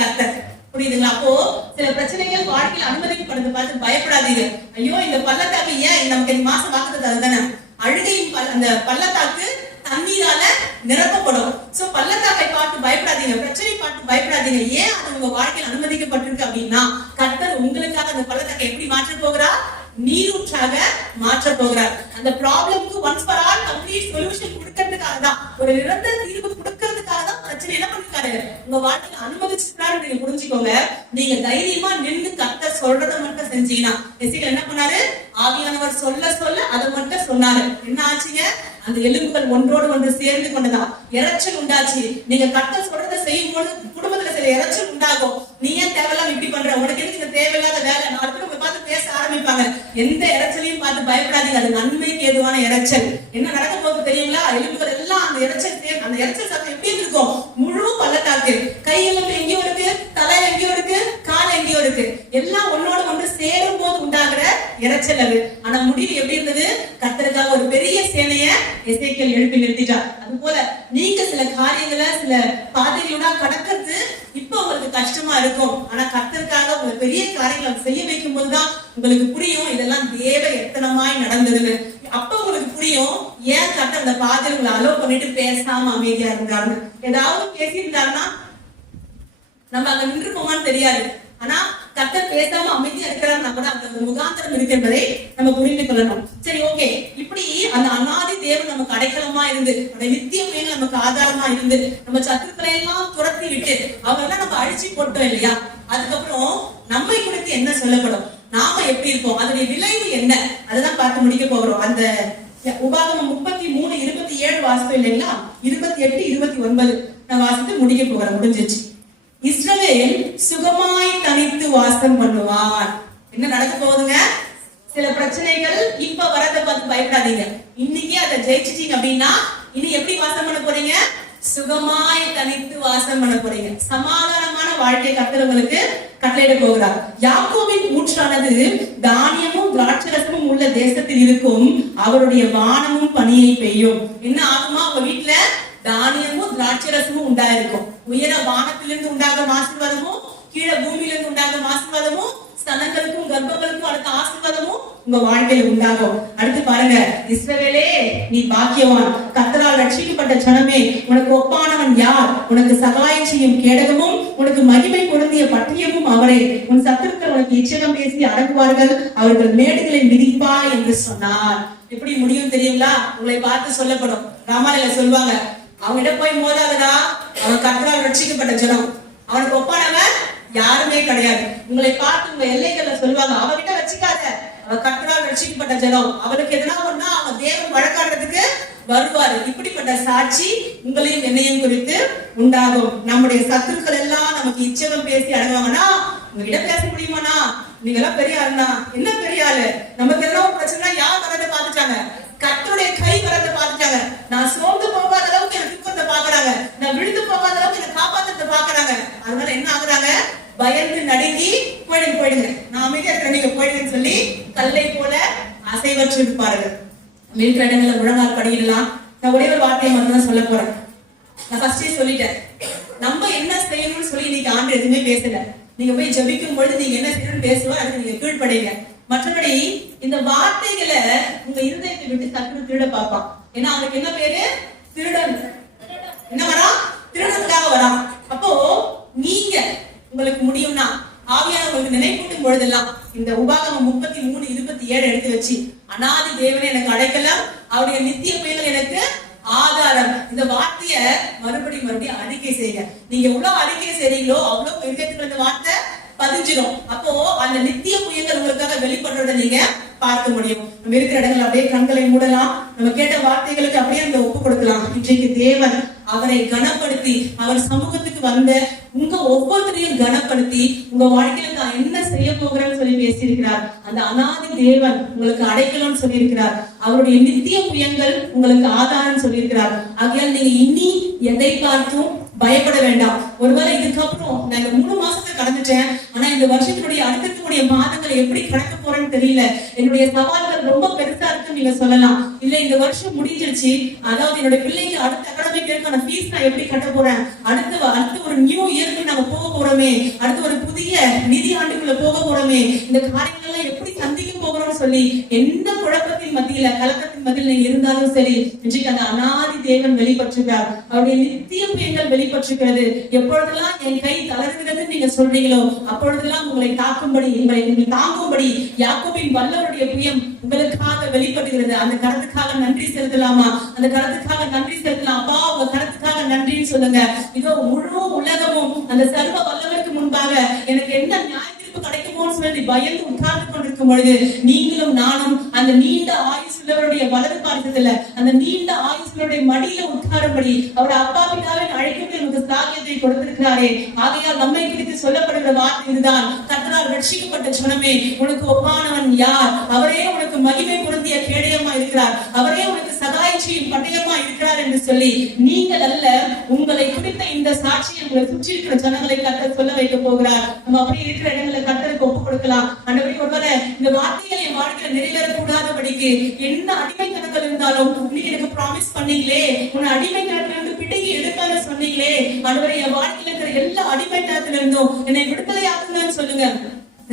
கர்த்தர். புரியுதுங்களா? அப்போ சில பிரச்சனைகள் வாழ்க்கையில் அனுமதிக்கப்படுறது பார்த்து பயப்படாதீங்க. ஐயோ இந்த பள்ளத்தாக்கு ஏன் நமக்கு மாசம் வாக்குறது அதுதானே. அழுகையும் அந்த பள்ளத்தாக்கு தண்ணீரால நிரப்பப்படும். சோ பள்ளத்தாக்கை பார்த்து பயப்படாதீங்க, பிரச்சனை பார்த்து பயப்படாதீங்க. ஏன் அது உங்க வாழ்க்கையில் அனுமதிக்கப்பட்டிருக்கு அப்படின்னா, கர்த்தர் உங்களுக்காக அந்த பள்ளத்தாக்கை எப்படி மாற்ற போகிறார்? நீரூற்றாக மாற்ற போகிறார். அந்த ப்ராப்ளம்க்கு once for all complete solution கொடுக்கிறதுக்காக தான், ஒரு நிரந்தர தீர்வு கொடுக்கிறதுக்காக தான் பிரச்சனை என்ன பண்ணிருக்காரு உங்க வாழ்க்கையில அனுமதிச்சிருக்காரு. நீங்க புரிஞ்சுக்கோங்க. நீங்க தைரியமா நின்று கர்த்தர் சொல்றதை மட்டும் செஞ்சீங்கன்னா, எசேக்கியேல் என்ன பண்ணாரு? ஆவியானவர் சொல்ல சொல்ல அதை மட்டும் சொன்னாரு. என்ன ஆச்சுங்க? அந்த எலும்புகள் ஒன்றோடு ஒன்று சேர்ந்து கொண்டதா இறைச்சல் உண்டாச்சு. நீங்க கர்த்தர் சொல்றதை செய்யும் போது குடும்பத்துல சில இறைச்சல் உண்டாகும். நீ ஏன் தேவையில்லாம இப்படி பண்ற, உனக்கு எதுக்கு இந்த தேவையில்லாத வேலை, நாலு பேர் பார்த்து பேச ஆரம்பிப்பாங்க. எந்த இறைச்சலையும் பார்த்து பயப்படாதீங்க, அது நன்மைக்கு ஏதுவான இறைச்சல். என்ன நடக்க போகுது தெரியுங்களா? எலும்புகள் எல்லாம் அந்த இறைச்சல் சத்தம் எப்படி இருக்கும்? முழு பள்ளத்தாக்கு, கை எலும்பு எங்கேயோ இருக்கு, தலை எங்கேயோ இருக்கு, கால் எங்கேயோ இருக்கு, எல்லாம் ஒன்னோட ஒன்று சேரும் போது உண்டாகிற இறைச்சல் அது. ஆனா முடிவு எப்படி இருந்தது? கர்த்தருக்காக ஒரு பெரிய சேனைய எசேக்கியேல் எழுப்பி நிறுத்திட்டார். அது போல நீங்க சில காரியங்களை சில பாதைகளோட கடக்கிறது இப்ப உங்களுக்கு கஷ்டமா இருக்கும். ஆனா கர்த்தருக்காக உங்க பெரிய காரியங்களை செய்ய வைக்கும் போதுதான் உங்களுக்கு புரியும் இதெல்லாம் தேவ எத்தனமாய் நடந்ததுன்னு. அப்ப உங்களுக்கு புரியும் ஏன் கர்த்தர் அந்த பாதையில உங்களை அலோவ் பண்ணிட்டு பேசாம அமைதியா இருந்தாருன்னு. ஏதாவது பேசியிருந்தாருன்னா நம்ம அங்க நின்று போமான்னு தெரியாது. ஆனா கர்த்தர் பேசாம அமைதியா இருக்கிறாருன்னா கூட அந்த முகாந்திரம் இருக்கு என்பதை நம்ம புரிந்து கொள்ளணும். சரி, ஓகே. இப்படி அந்த அநாதி தேவன் நமக்கு அடைக்கலமா இருந்து, அந்த நித்திய மேல் நமக்கு ஆதாரமா இருந்து, நம்ம சத்துக்களை எல்லாம் துரத்தி விட்டு அவங்கெல்லாம் நம்ம அழிச்சு போட்டோம் இல்லையா? அதுக்கப்புறம் நம்மை குறித்து என்ன சொல்லப்படும், நாம எப்படி இருப்போம், அதனுடைய விளைவு என்ன, அதெல்லாம் பார்த்து முடிக்க போகிறோம். அந்த உபாகமம் 33:27 வாசிப்போம் இல்லைங்களா? 28, 29 நான் வாசித்து முடிக்க போகிறேன். முடிஞ்சிச்சு. இஸ்ரவேல் சுகமாய் தனித்து வாசம் பண்ணுவான். என்ன நடக்க போகுதுங்க? சில பிரச்சனைகள் இப்ப வரத பார்த்து பயப்படாதீங்க. இன்னைக்கு அதை ஜெயிச்சிட்டீங்க அப்படின்னா இனி எப்படி வாசம் பண்ண போறீங்க? சுகமாய் தனித்து வாசம் பண்ண போறீங்க. சமாதானமான வாழ்க்கை கர்த்தர் உங்களுக்கு கட்டளையிட போகிறார். யாக்கோபின் ஊற்றானது தானியமும் திராட்சரசமும் உள்ள தேசத்தில் இருக்கும், அவருடைய வானமும் பனியை பெய்யும். என்ன ஆகுமா? உங்க வீட்டுல தானியமும் திராட்சரசமும் உண்டாயிருக்கும். உயர வானத்திலிருந்து உண்டாகும் ஆசீர்வாதமும், கீழே பூமியிலிருந்து உண்டாகும் ஆசீர்வாதமும், ஸ்தனங்களுக்கும் கர்ப்பங்களுக்கும் அடுத்த ஆசீர்வாதமும் உங்க வாழ்க்கையில உண்டாகும். அடுத்து பாருங்க, இஸ்ரவேலே நீ பாக்கியவான், கர்த்தரால் ரட்சிக்கப்பட்ட ஜனமே, உனக்கு ஒப்பானவன் யார்? உனக்கு சகாயம் செய்யும் கேடகமும் உனக்கு மகிமை பொருந்திய பட்டயமும் அவரே. உன் சத்துருக்கள் உனக்கு இச்சகம் பேசி அடங்குவார்கள், அவர்கள் மேடுகளை மிதிப்பா என்று சொன்னார். எப்படி முடியும் தெரியுங்களா? உங்களை பார்த்து சொல்லப்படும். ராமாயணத்துல சொல்லுவாங்க, அவங்கிட்ட போய் மோதாதடா, அவன் கர்த்தரால் ரட்சிக்கப்பட்ட ஜனம், அவனுக்கு ஒப்பானவன் யாருமே கிடையாது. உங்களை பார்த்து உங்க எல்லைகள்ல சொல்லுவாங்க, அவகிட்ட வச்சுக்காத, அவன் கர்த்தரால் ரட்சிக்கப்பட்ட ஜனம், அவனுக்கு எதனா ஒண்ணா அவன் தேவன் வழக்காடுறதுக்கு வருவாரு. இப்படிப்பட்ட சாட்சி உங்களையும் என்னையும் குறித்து உண்டாகும். நம்முடைய சத்துருக்கள் எல்லாம் நமக்கு இச்சகம் பேசி அடங்குவாங்கன்னா, உங்ககிட்ட பேச முடியுமாண்ணா? நீங்க எல்லாம் பெரிய ஆளுனா? என்ன பெரிய ஆளு? நமக்கு எல்லாம் ஒரு பிரச்சனை யார் வரதை பாத்துட்டாங்க? கர்த்தருடைய கை வரதை பாத்துட்டாங்க. நான் சோர்ந்து போகாத அளவுக்கு எனக்கு தூக்கத்தை பாக்குறாங்க, நான் விழுந்து போகாத அளவுக்கு எனக்கு காப்பாற்றத்தை பாக்குறாங்க. அதனால என்ன ஆகுறாங்க? பயந்து நடுங்கி போயிடுங்க, நான் அமைதியா இருக்கிறேன், நீங்க போயிடுங்கன்னு சொல்லி கல்லை போல அசைவற்று இருப்பார்கள். இருக்கிற இடங்கள்ல முழங்கால் படியிடலாம். நான் ஒரே ஒரு வார்த்தையை மட்டும் தான் சொல்ல போறேன். நான் ஃபர்ஸ்டே சொல்லிட்டேன், நம்ம என்ன செய்யணும்னு சொல்லி இன்னைக்கு ஆண்டு எதுவுமே பேசல. நீங்க போய் ஜபிக்கும் பொழுது நீங்க என்ன செய்யணும்னு பேசுவோம், அதுக்கு நீங்க கீழ்படைங்க. மற்றபடி இந்த வார்த்தைகளை உங்க இருதயத்தை விட்டு சற்று திருட பார்ப்பான். ஏன்னா அவனுக்கு என்ன பேரு? திருடன். என்ன வரா? திருடனுக்காக வரா. அப்போ நீங்க உங்களுக்கு முடியும்னா ஆவியான உங்களுக்கு நினைப்பூட்டும் பொழுதெல்லாம் இந்த உபாகமம் 33:27 எடுத்து வச்சு, அநாதி தேவனே எனக்கு அடைக்கலம், அவருடைய நித்திய புயங்கள் எனக்கு ஆதாரம். இந்த வார்த்தைய மறுபடியும் அறிக்கை செய்யுங்க. நீங்க எவ்வளவு அறிக்கை செய்றீங்களோ அவ்வளவு இதயத்துக்குள்ள இந்த வார்த்தை பதிஞ்சிடும். அப்போ அந்த நித்திய புயங்கள் உங்களுக்காக வெளிப்படுறதை நீங்க பார்க்க முடியும். நம்ம இருக்கிற இடங்கள் அப்படியே கண்களை மூடலாம். நம்ம கேட்ட வார்த்தைகளுக்கு அப்படியே அந்த ஒப்பு கொடுக்கலாம். இன்றைக்கு தேவன் அவரை கனப்படுத்தி, அவர் சமூகத்துக்கு வந்த உங்க ஒவ்வொருத்தரையும் கனப்படுத்தி, உங்க வாழ்க்கையில நான் என்ன செய்ய போகிறேன்னு சொல்லி பேசியிருக்கிறார். அந்த அநாதி தேவன் உங்களுக்கு அடைக்கலம்னு சொல்லியிருக்கிறார். அவருடைய நித்திய புயங்கள் உங்களுக்கு ஆதாரம் சொல்லியிருக்கிறார். ஆகையால் நீங்க இனி எதை பார்த்தும் பயப்பட வேண்டாம். ஒருவேளை இதுக்கப்புறம் நான் இந்த 3 மாசத்தை கடந்துட்டேன், ஆனா இந்த வருஷத்தினுடைய அடுத்தக்கூடிய மாதங்களை எப்படி கடக்க போறேன்னு தெரியல, என்னுடைய சவால்கள் ரொம்ப பெருசா இருக்குன்னு நீங்க சொல்லலாம். இல்ல இந்த வருஷம் முடிஞ்சிருச்சு, அதாவது என்னுடைய பிள்ளைங்க அடுத்த அகாடமிக் இயர்க்கான ஃபீஸ் நான் எப்படி கட்ட போறேன், அடுத்து ஒரு நியூ இயருக்கு நாங்க போக போறோமே, அடுத்து ஒரு புதிய நிதி ஆண்டுக்குள்ள போக போறோமே, இந்த காரியங்கள் எல்லாம் எப்படி சந்திக்க போகிறோம்னு சொல்லி எந்த குழப்பத்தின் மத்தியில, கலக்கத்தின் மத்தியில் நீங்க இருந்தாலும் சரி, இன்றைக்கு அந்த அநாதி தேவன் வெளிப்பற்றுகிறார். அவருடைய நித்திய புயங்கள் வெளிப்பற்றுகிறது. எப்பொழுதெல்லாம் என் கை தளர்கிறது நீங்க சொல்றீங்களோ அப்பொழுதெல்லாம் உங்களை காக்கும்படி, உங்களை தாங்கும்படி யாக்கோபின் வல்லவருடைய புயம் உங்களுக்காக வெளிப்படுகிறது. அந்த கரத்துக்காக நன்றி செலுத்தலாமா? அந்த கரத்துக்காக நன்றி செலுத்தலாம். அப்பா உங்க கரத்துக்காக நன்றின்னு சொல்லுங்க. இதோ முழு உலகமும் அந்த சர்வ வல்லவருக்கு முன்பாக எனக்கு என்ன நியாய தீர்ப்பு கிடைக்குமோன்னு சொல்லி பயந்து உட்கார்ந்து கொண்டிருக்கும் பொழுது, நீங்களும் நானும் அந்த நீண்ட ஆயுசுள்ளவருடைய வலது பார்க்கத்துல, அந்த நீண்ட ஆயுசுடைய மடியில உட்காரும்படி அவர் அப்பா பிதாவின் அழைக்கும் நமக்கு சாகியத்தை கொடுத்திருக்கிறாரே. ஆகையால் நம்மை குறித்து சொல்லப்படுகிற வார்த்தை இதுதான், கர்த்தரால் ரட்சிக்கப்பட்ட ஜனமே உனக்கு ஒப்பானவன் யார்? அவரே உனக்கு மகிமை பொருந்திய கேடயமா இருக்கிறார், அவரே உனக்கு சகாய்ச்சியின் பட்டயமா இருக்கிறார் என்று சொல்லி, நீங்கள் அல்ல, உங்களை குறித்த இந்த சாட்சியை உங்களை சுற்றி இருக்கிற ஜனங்களை கர்த்தர் சொல்ல வைக்க போகிறார். நம்ம அப்படி இருக்கிற இடங்களை கர்த்தருக்கு ஒப்பு கொடுக்கலாம். ஆண்டவரே, ஒருவேளை இந்த வார்த்தைகள் என் வாழ்க்கையில நிறைவேறக்கூடாதபடிக்கு என்ன அடிமைத்தனங்கள் இருந்தாலும் இன்னைக்கு எனக்கு ப்ராமிஸ் பண்ணீங்களே, உன்னை அடிமைத்தனத்துல இருந்து பிடுங்கி எடுப்பேன்னு சொன்னீங்களே, ஆண்டவரே என் வாழ்க்கையில இருக்கிற எல்லா அடிமைத்தனத்துல இருந்தும் என்னை விடுதலை ஆக்குங்கன்னு சொல்லுங்க.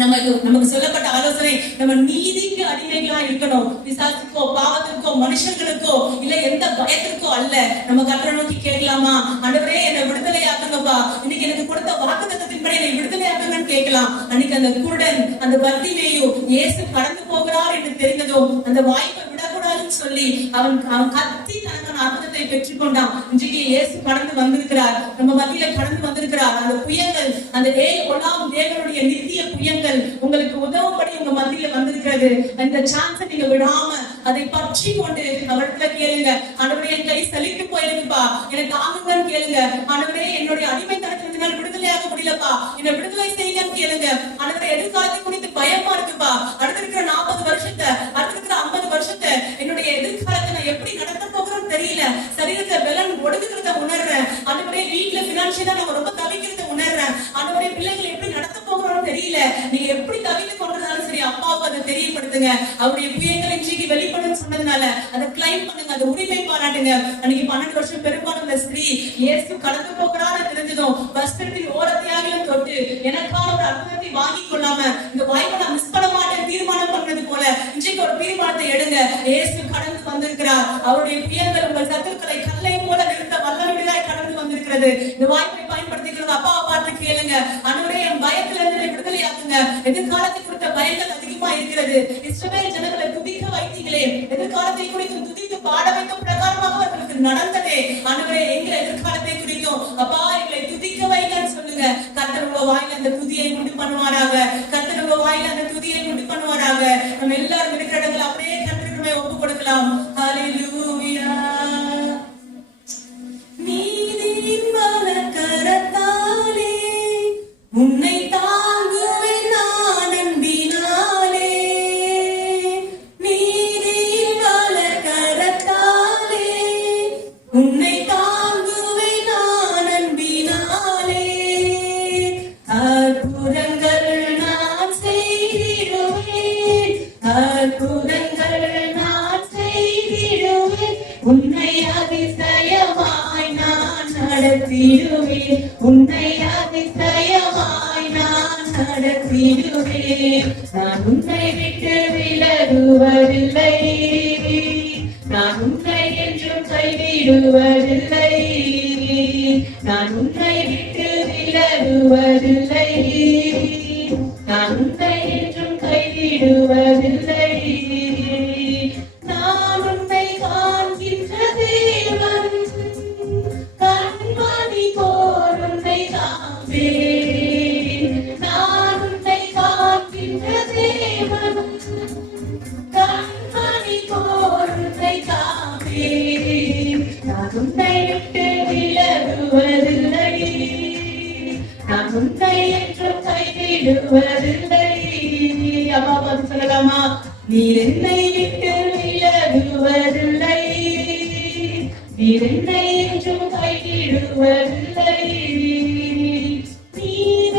நமக்கு சொல்லப்பட்ட ஆலோசனை, நம்ம நீதிக்கு அடிமைகளா இருக்கணும். பிசாசுக்கோ, பாவத்திற்கோ, மனுஷர்களுக்கோ, இல்ல எந்த பயத்திற்கோ அல்ல. நம்ம கர்த்தரை நோக்கி கேட்கலாமா? ஆண்டவரே என்னை விடுதலை ஆக்குங்கப்பா, இன்னைக்கு எனக்கு கொடுத்த வாக்குத்தத்தத்தின்படி என்னை விடுதலை ஆக்குங்கன்னு கேட்கலாம். அன்னைக்கு அந்த குருடன், அந்த பர்த்திமேயு இயேசு கடந்து போகிறார் என்று தெரிந்ததும் அந்த வாய்ப்பை விடக்கூடாதுன்னு சொல்லி அவன் கத்தி தனக்கான அற்புதத்தை பெற்றுக்கொண்டான். இன்றைக்கு இயேசு கடந்து வந்திருக்கிறார், நம்ம மத்தியில கடந்து வந்திருக்கிறார். அந்த புயங்கள், அந்த தேவனுடைய நித்திய புயங்கள் உங்களுக்கு உதவும்படி உங்க மத்தியில வந்திருக்கிறது. அந்த சான்ஸை நீங்க விடாம அதை பற்றி கொண்டு அவர்கிட்ட கேளுங்க. ஆண்டவரே என் கை சலித்து போயிருக்குப்பா, எனக்கு தாங்குங்கன்னு கேளுங்க. ஆண்டவரே என்னுடைய அடிமைத்தனத்தினால் விடுதலையாக முடியலப்பா, என்னை விடுதலை செய்யுங்கன்னு கேளுங்க. ஆண்டவரே எதிர்காலத்தை குறித்து பயமா இருக்குப்பா, அடுத்த இருக்கிற 40 வருஷத்தை, அடுத்த இருக்கிற 50 வருஷத்தை, என்னுடைய எதிர்காலத்தை நான் எப்படி நடத்த போகிறோம்னு தெரியல, சரீரத்தை பலன் ஒடுக்குறத உணர்றேன். ஆண்டவரே வீட்டுல பினான்சியலா நம்ம ரொம்ப தவிக்கிறத உணர்றேன். ஆண்டவரே பிள்ளைகளை எப்படி நடத்த போகிறோம்னு தெரியல. நீங்க எப்படி தவித்து கொண்டதாலும் சரி, அப்பாவுக்கு அதை தெரியப்படுத்துங்க. அவருடைய புயங்கள் இன்றைக்கு வெளிப்படும் சொன்னதுனால அதை கிளைம் பண்ணுங்க, அதை உரிமை பாராட்டுங்க. அன்னைக்கு 12 வருஷம் பெரும்பாலும் ஸ்திரீ இயேசு கடந்து போகிறான்னு தெரிஞ்சதும் வஸ்திரத்தின் ஓரத்தையாகிலும் தொட்டு எனக்கான ஒரு அற்புதத்தை வாங்கி கொள்ளாம இந்த வாய்ப்பை நான் மிஸ் பண்ண மாட்டேன் தீர்மானம் பண்றது போல இன்றைக்கு ஒரு தீர்மானத்தை எடுங்க. இயேசு கடந்து வந்திருக்கிறார். அவருடைய புயங்கள் உங்கள் சத்துருக்களை கல்லை போல நிறுத்த வல்லமையாய் கடந்து வந்திருக்கிறது. இந்த வாய்ப்பை பயன்படுத்திக்கிறது. அப்பாவை பார்த்து கேளுங்க, ஆண்டவரே என் பயத்துல இருந்து விடுதலை ஆக்குங்க. எதிர்காலத்தை குறித்த பயங்கள் அதிகமா இருக்கிறது. இஸ்ரவேல் ஜனங்களை துதிக்க வைத்தீங்களே, எதிர்காலத்தை குறித்து துதித்து பாட வைத்த பிரகாரமாக அவர்களுக்கு நடந்ததே. ஆண்டவரே எங்கள் எதிர்காலத்தை குறித்தும் அப்பா எங்களை துதிக்க வைங்கன்னு சொல்லுங்க. கர்த்தர் உங்க வாயில அந்த துதியை உண்டு பண்ணுவாராக. கர்த்தர் உங்க வாயில அந்த துதியை உண்டு பண்ணுவாராக. நம்ம எல்லாரும் இருக்கிற இடங்களை அப்படியே கர்த்தருக்குமே ஒப்பு கொடுக்கலாம். ஹல்லேலூயா. நீதியின் வலக்கரத்தாலே உன்னை தாங்குவேன் நான் அன்பினாலே. நீதியின் வலக்கரத்தாலே உன்னை தாங்குவேன் நான் அன்பினாலே. அற்புதங்கள் நான் செய்திடுவேன், அற்புதங்கள் நான் செய்திடுவேன். நடத்திடுவேன், உன்னை அதிசயமாய் நான் நடத்திடுவேன். நான் உன்னை விட்டு விலகுவதில்லை, நான் உன்னை என்றும் கைவிடுவதில்லை, நான் உன்னை விட்டு விலகுவதில்லை, நான் உன்னை என்றும் கைவிடுவதில்லை. நான் உன்னை காண்கின்ற தேவன், கண்மணி போல் உன்னை காண்பேன். நான் உன்னை காண்கின்ற தேவன், கண்மணி போல் உன்னை காண்பேன். நான் உன்னை விட்டு விலகுவதில்லை, நான் உன்னை என்றும் கைவிடுவதில்லை. அம்மா பார்த்து சொல்லலாமா? நீர் என்னை விட்டு விலகுவதில்லை, நீர் என்னை என்றும் கைவிடுவதில்லை, நீர்